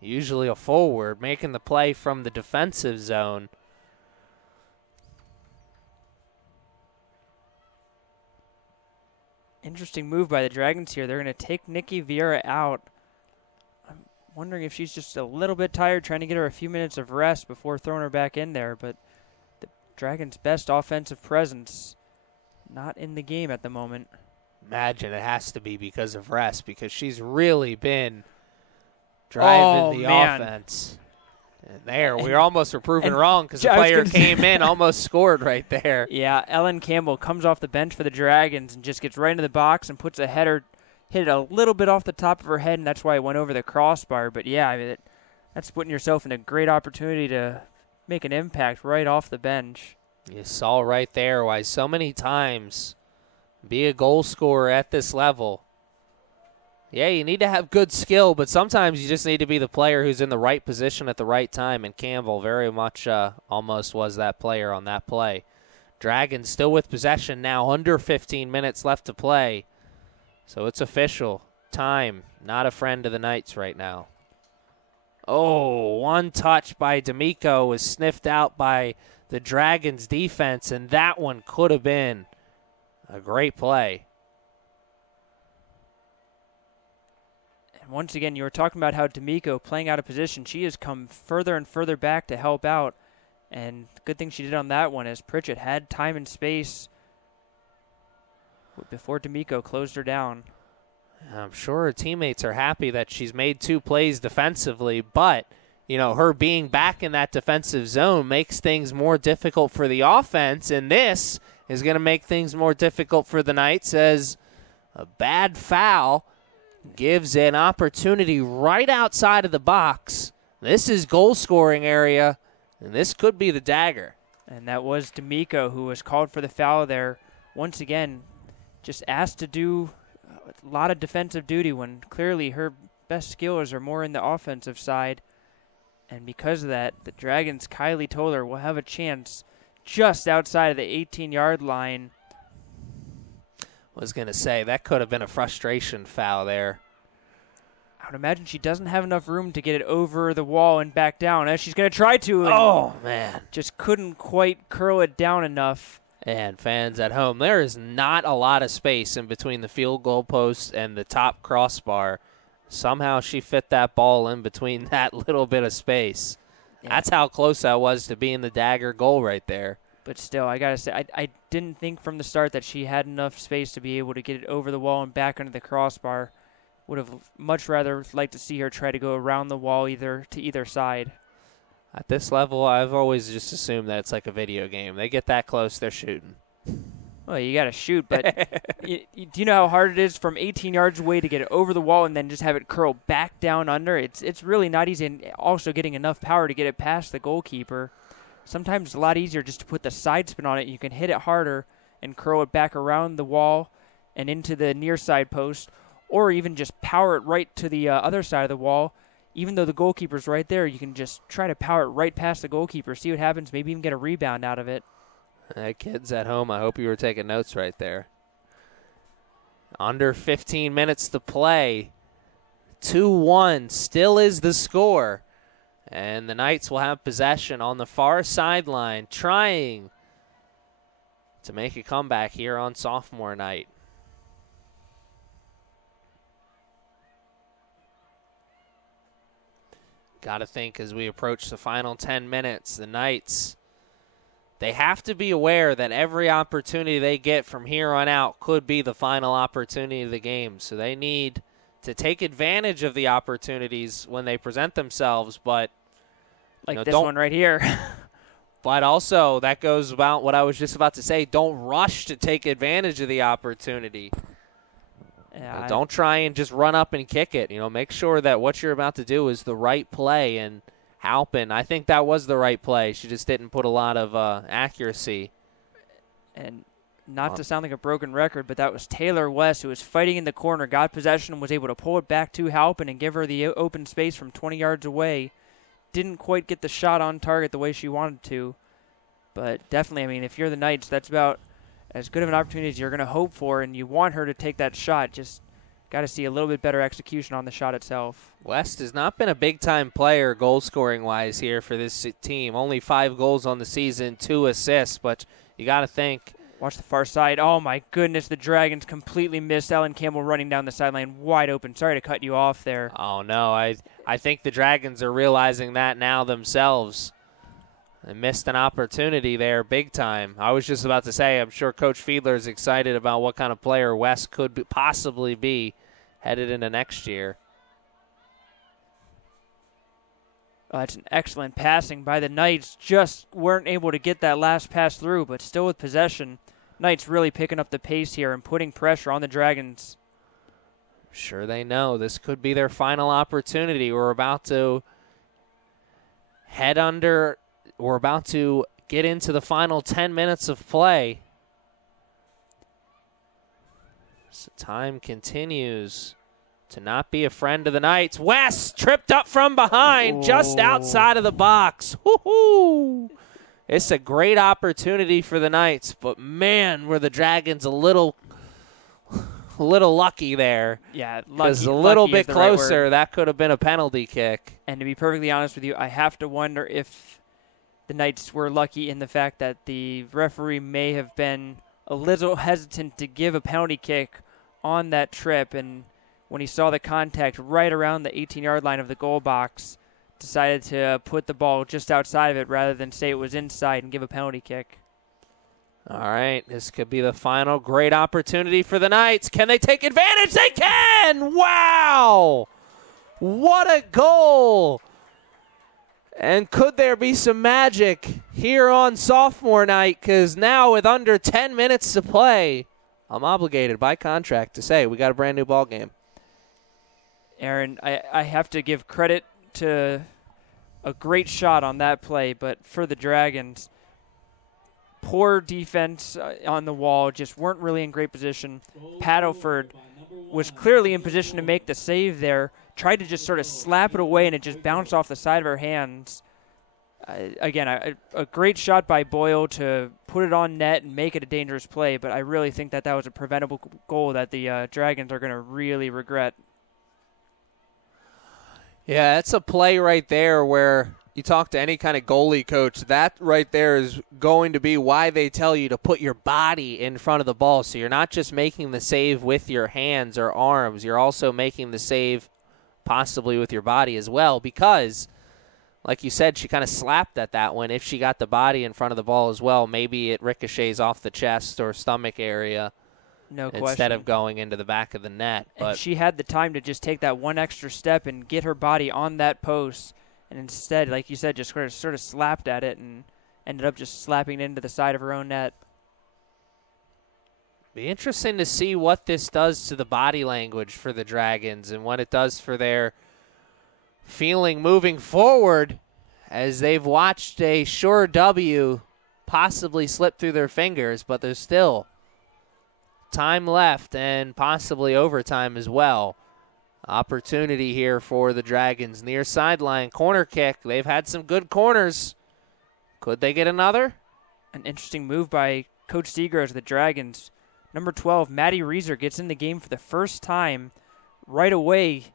Usually a forward, making the play from the defensive zone. Interesting move by the Dragons here. They're going to take Nikki Vieira out. wondering if she's just a little bit tired, trying to get her a few minutes of rest before throwing her back in there. But the Dragons' best offensive presence not in the game at the moment. Imagine it has to be because of rest, because she's really been driving the offense. And there, we almost were proven wrong because the player came in, almost scored right there. Yeah, Ellen Campbell comes off the bench for the Dragons and just gets right into the box and puts a header, hit it a little bit off the top of her head, and that's why it went over the crossbar. But, yeah, I mean, that's putting yourself in a great opportunity to make an impact right off the bench. You saw right there why so many times be a goal scorer at this level. Yeah, you need to have good skill, but sometimes you just need to be the player who's in the right position at the right time, and Campbell very much almost was that player on that play. Dragons still with possession now, under 15 minutes left to play. So it's official. Time, not a friend of the Knights right now. Oh, one touch by D'Amico was sniffed out by the Dragons defense, and that one could have been a great play. And once again, you were talking about how D'Amico playing out of position. She has come further and further back to help out. And the good thing she did on that one is Pritchett had time and space before D'Amico closed her down. I'm sure her teammates are happy that she's made 2 plays defensively, but you know, her being back in that defensive zone makes things more difficult for the offense, and this is going to make things more difficult for the Knights as a bad foul gives an opportunity right outside of the box. This is goal-scoring area, and this could be the dagger. And that was D'Amico who was called for the foul there. Once again, just asked to do a lot of defensive duty when clearly her best skills are more in the offensive side. And because of that, the Dragons' Kylie Toller will have a chance just outside of the 18-yard line. I was going to say, that could have been a frustration foul there. I would imagine she doesn't have enough room to get it over the wall and back down, as she's going to try to. Oh, man. Just couldn't quite curl it down enough. And fans at home, there is not a lot of space in between the field goal post and the top crossbar. Somehow she fit that ball in between that little bit of space. Yeah. That's how close that was to being the dagger goal right there. But still, I got to say, I didn't think from the start that she had enough space to be able to get it over the wall and back under the crossbar. Would have much rather liked to see her try to go around the wall to either side. At this level, I've always just assumed that it's like a video game. They get that close, they're shooting. Well, you got to shoot, but do you know how hard it is from 18 yards away to get it over the wall and then just have it curl back down under? It's really not easy, and also getting enough power to get it past the goalkeeper. Sometimes it's a lot easier just to put the side spin on it. You can hit it harder and curl it back around the wall and into the near side post, or even just power it right to the other side of the wall. Even though the goalkeeper's right there, you can just try to power it right past the goalkeeper, see what happens, maybe even get a rebound out of it. Kids at home, I hope you were taking notes right there. Under 15 minutes to play. 2-1 still is the score. And the Knights will have possession on the far sideline, trying to make a comeback here on sophomore night. Got to think as we approach the final 10 minutes, the Knights, they have to be aware that every opportunity they get from here on out could be the final opportunity of the game. So they need to take advantage of the opportunities when they present themselves, but like this one right here. But also, that goes about what I was just about to say. Don't rush to take advantage of the opportunity. Yeah, don't try and just run up and kick it. Make sure that what you're about to do is the right play. And Halpin, I think that was the right play. She just didn't put a lot of accuracy. And not to sound like a broken record, but that was Taylor West who was fighting in the corner, got possession, was able to pull it back to Halpin and give her the open space from 20 yards away. Didn't quite get the shot on target the way she wanted to. But definitely, if you're the Knights, that's about as good of an opportunity as you're going to hope for, and you want her to take that shot. Just got to see a little bit better execution on the shot itself. West has not been a big-time player goal-scoring-wise here for this team. Only 5 goals on the season, 2 assists, but you got to think Watch the far side. Oh, my goodness. The Dragons completely missed. Ellen Campbell running down the sideline wide open. Sorry to cut you off there. Oh, no. I think the Dragons are realizing that now themselves. They missed an opportunity there big time. I was just about to say, I'm sure Coach Fiedler is excited about what kind of player Wes could possibly be headed into next year. That's an excellent passing by the Knights. Just weren't able to get that last pass through, but still with possession. Knights really picking up the pace here and putting pressure on the Dragons. Sure they know this could be their final opportunity. We're about to we're about to get into the final 10 minutes of play. So time continues to not be a friend of the Knights. West tripped up from behind, just outside of the box. Woo-hoo! It's a great opportunity for the Knights, but man, were the Dragons a little lucky there. Yeah, lucky. Because a little bit closer, right that could have been a penalty kick. And to be perfectly honest with you, I have to wonder if the Knights were lucky in the fact that the referee may have been a little hesitant to give a penalty kick on that trip, and when he saw the contact right around the 18-yard line of the goal box, decided to put the ball just outside of it rather than say it was inside and give a penalty kick. All right, this could be the final great opportunity for the Knights. Can they take advantage? They can! Wow! What a goal! And could there be some magic here on sophomore night? Because now with under 10 minutes to play, I'm obligated by contract to say we got a brand new ball game. Aaron, I have to give credit to a great shot on that play, but for the Dragons, poor defense on the wall, just weren't really in great position. Paddleford was clearly in position to make the save there, tried to just sort of slap it away, and it just bounced off the side of her hands. Again, a great shot by Boyle to put it on net and make it a dangerous play, but I really think that was a preventable goal that the Dragons are going to really regret. Yeah, that's a play right there where you talk to any kind of goalie coach, that right there is going to be why they tell you to put your body in front of the ball. So you're not just making the save with your hands or arms, you're also making the save possibly with your body as well, because like you said, she kind of slapped at that one. If she got the body in front of the ball as well, maybe it ricochets off the chest or stomach area. No question. Instead of going into the back of the net. But and she had the time to just take that one extra step and get her body on that post, and instead, like you said, just sort of slapped at it and ended up just slapping it into the side of her own net. Be interesting to see what this does to the body language for the Dragons and what it does for their feeling moving forward, as they've watched a sure W possibly slip through their fingers, but there's still time left and possibly overtime as well. Opportunity here for the Dragons. Near sideline, corner kick. They've had some good corners. Could they get another? An interesting move by Coach Seagroves of the Dragons. Number 12, Maddie Reeser gets in the game for the first time right away.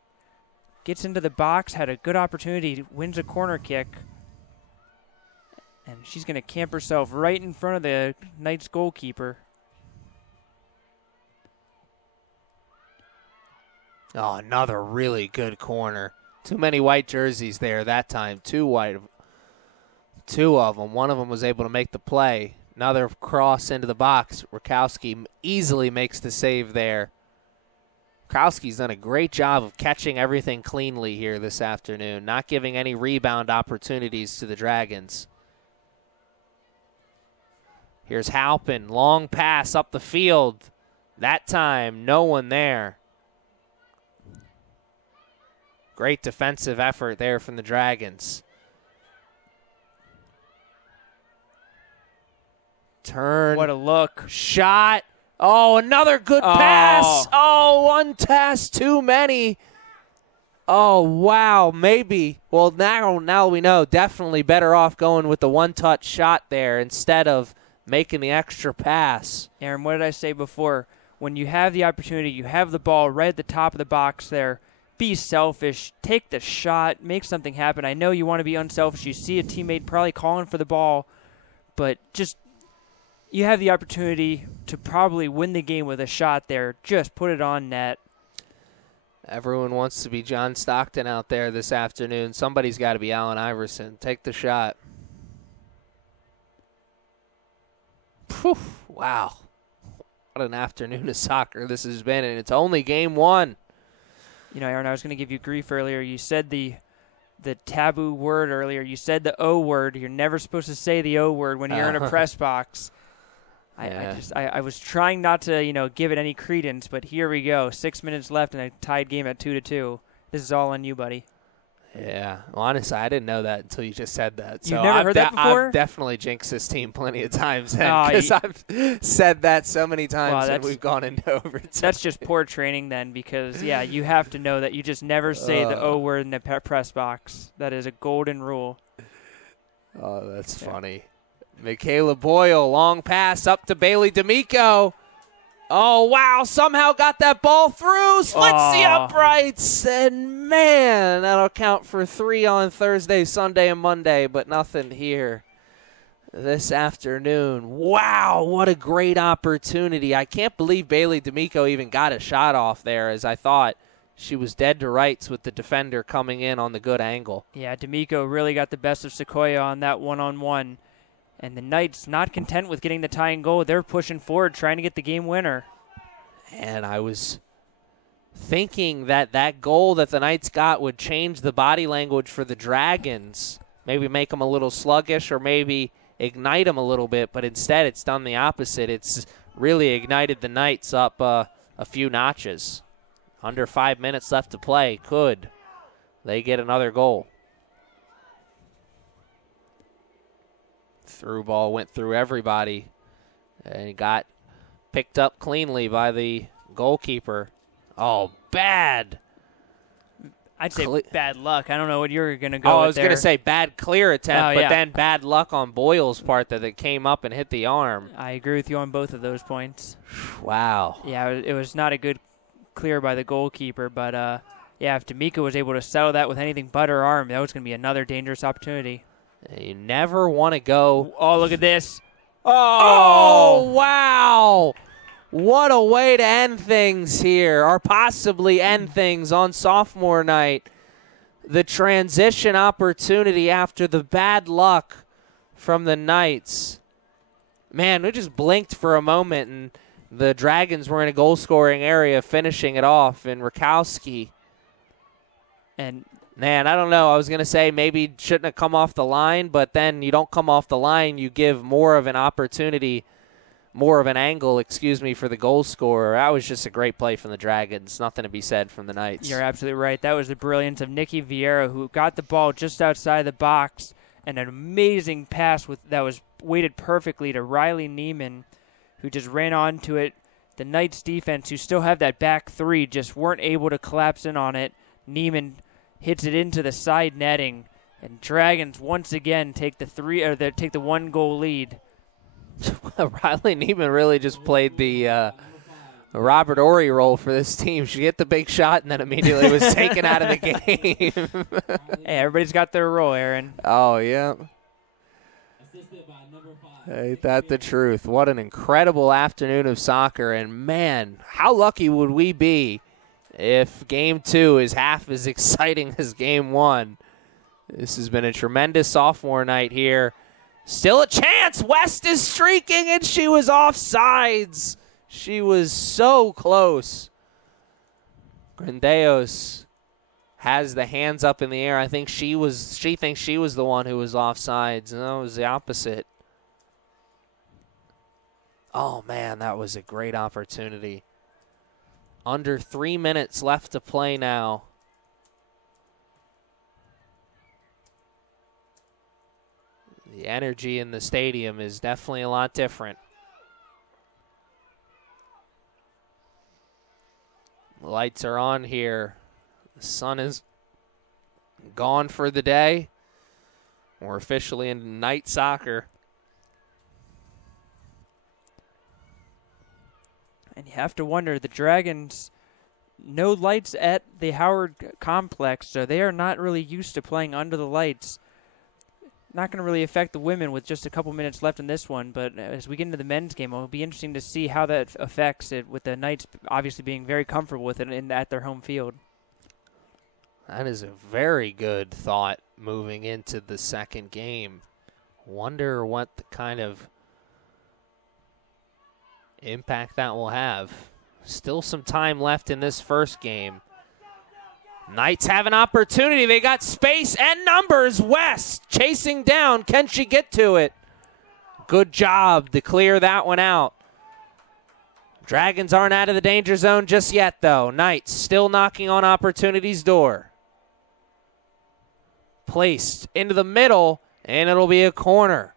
Gets into the box, had a good opportunity, wins a corner kick. And she's going to camp herself right in front of the Knights goalkeeper. Oh, another really good corner. Too many white jerseys there that time. Two of them. One of them was able to make the play. Another cross into the box. Rakowski easily makes the save there. Rakowski's done a great job of catching everything cleanly here this afternoon, not giving any rebound opportunities to the Dragons. Here's Halpin. Long pass up the field. That time, no one there. Great defensive effort there from the Dragons. Turn. What a look. Shot. Oh, another good pass. Oh, one pass too many. Oh, wow. Maybe. Well, now we know. Definitely better off going with the one-touch shot there instead of making the extra pass. Aaron, what did I say before? When you have the opportunity, you have the ball right at the top of the box there. Be selfish. Take the shot. Make something happen. I know you want to be unselfish. You see a teammate probably calling for the ball, but just you have the opportunity to probably win the game with a shot there. Just put it on net. Everyone wants to be John Stockton out there this afternoon. Somebody's got to be Allen Iverson. Take the shot. Whew, wow. What an afternoon of soccer this has been, and it's only game one. You know, Aaron, I was going to give you grief earlier. You said the taboo word earlier. You said the O word. You're never supposed to say the O word when you're in a press box. I was trying not to, give it any credence, but here we go. 6 minutes left and a tied game at 2-2. This is all on you, buddy. Yeah. Well, honestly, I didn't know that until you just said that. You've never heard that before? I've definitely jinxed this team plenty of times because I've said that so many times and we've gone into overtime. That's just poor training then because, you have to know that you just never say the O word in the press box. That is a golden rule. Oh, that's funny. Michaela Boyle, long pass up to Bailey D'Amico. Oh, wow, somehow got that ball through, splits the uprights, and man, that'll count for 3 on Thursday, Sunday, and Monday, but nothing here this afternoon. Wow, what a great opportunity. I can't believe Bailey D'Amico even got a shot off there, as I thought she was dead to rights with the defender coming in on the good angle. Yeah, D'Amico really got the best of Sequoia on that one-on-one. And the Knights, not content with getting the tying goal, they're pushing forward, trying to get the game winner. And I was thinking that goal that the Knights got would change the body language for the Dragons, maybe make them a little sluggish or maybe ignite them a little bit, but instead it's done the opposite. It's really ignited the Knights up a few notches. Under 5 minutes left to play. Could they get another goal? Through ball went through everybody and got picked up cleanly by the goalkeeper. Oh, bad. I'd say bad luck. I don't know what you're going to go with. I was going to say bad clear attempt, but then bad luck on Boyle's part that it came up and hit the arm. I agree with you on both of those points. Wow. Yeah, it was not a good clear by the goalkeeper, but if D'Amico was able to settle that with anything but her arm, that was going to be another dangerous opportunity. You never want to go. Oh, look at this. Oh, wow. What a way to end things here, or possibly end things on sophomore night. The transition opportunity after the bad luck from the Knights. Man, we just blinked for a moment, and the Dragons were in a goal-scoring area finishing it off, and Rakowski. And man, I don't know. I was going to say maybe shouldn't have come off the line, but then you don't come off the line. You give more of an opportunity, more of an angle, for the goal scorer. That was just a great play from the Dragons. Nothing to be said from the Knights. You're absolutely right. That was the brilliance of Nikki Vieira, who got the ball just outside the box, and an amazing pass that was weighted perfectly to Riley Neiman, who just ran onto it. The Knights defense, who still have that back three, just weren't able to collapse in on it. Neiman hits it into the side netting, and Dragons once again take the 1-goal lead. Riley Neiman really just played the Robert Ory role for this team. She hit the big shot and then immediately was taken out of the game. Hey, everybody's got their role, Aaron. Oh, yeah. Ain't that the truth? What an incredible afternoon of soccer, and man, how lucky would we be if Game 2 is half as exciting as Game 1. This has been a tremendous sophomore night here. Still a chance. West is streaking, and she was offsides. She was so close. Grandeos has the hands up in the air. I think she thinks she was the one who was offsides. No, it was the opposite. Oh, man, that was a great opportunity. Under 3 minutes left to play now. The energy in the stadium is definitely a lot different. The lights are on here. The sun is gone for the day. We're officially in night soccer. And you have to wonder, the Dragons, no lights at the Howard complex, so they are not really used to playing under the lights. not going to really affect the women with just a couple minutes left in this one, but as we get into the men's game, it'll be interesting to see how that affects it, with the Knights obviously being very comfortable with it at their home field. That is a very good thought moving into the second game. Wonder what the kind of impact that will have. Still some time left in this first game. Knights have an opportunity. They got space and numbers. West chasing down. Can she get to it? Good job to clear that one out. Dragons aren't out of the danger zone just yet, though. Knights still knocking on opportunity's door. Placed into the middle, and it'll be a corner.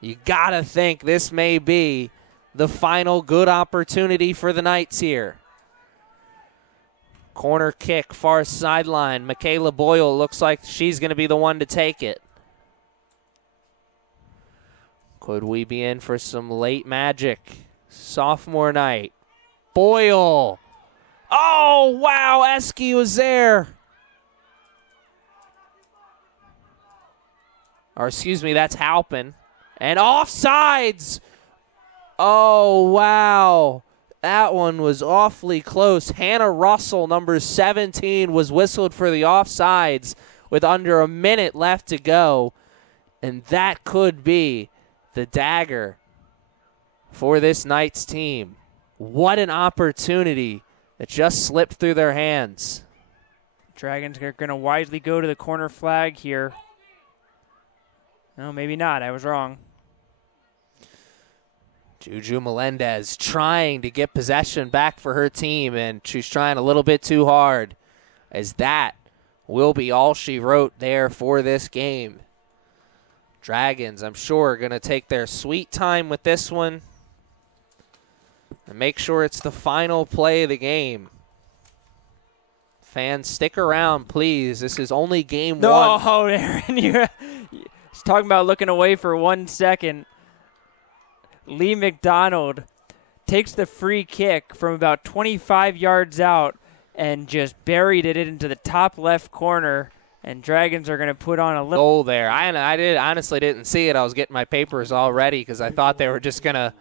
You got to think this may be the final good opportunity for the Knights here. Corner kick, far sideline. Michaela Boyle looks like she's going to be the one to take it. Could we be in for some late magic? Sophomore night. Boyle. Oh, wow, Eski was there. Or excuse me, that's Halpin. And offsides. Oh, wow. That one was awfully close. Hannah Russell, number 17, was whistled for the offsides with under a minute left to go. And that could be the dagger for this Knights team. What an opportunity that just slipped through their hands. Dragons are going to wisely go to the corner flag here. No, maybe not. I was wrong. Juju Melendez trying to get possession back for her team, and she's trying a little bit too hard, as that will be all she wrote there for this game. Dragons, I'm sure, are going to take their sweet time with this one and make sure it's the final play of the game. Fans, stick around, please. This is only game one. Oh, Aaron, you're talking about looking away for 1 second. Lee McDonald takes the free kick from about 25 yards out and just buried it into the top left corner, and Dragons are going to put on a little goal there. I honestly didn't see it. I was getting my papers all ready because I thought they were just going to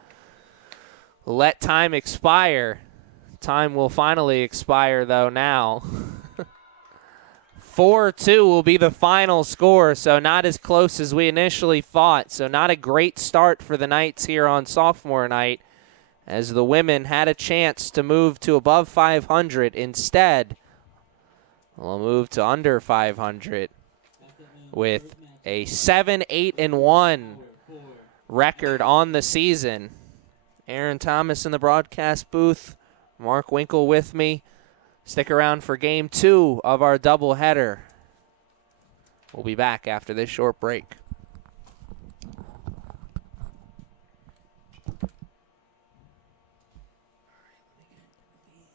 let time expire. Time will finally expire, though, now. 4-2 will be the final score, so not as close as we initially thought. So not a great start for the Knights here on sophomore night, as the women had a chance to move to above 500. Instead, we'll move to under 500 with a 7-8-1 record on the season. Aaron Thomas in the broadcast booth, Mark Winkle with me. Stick around for game 2 of our doubleheader. We'll be back after this short break.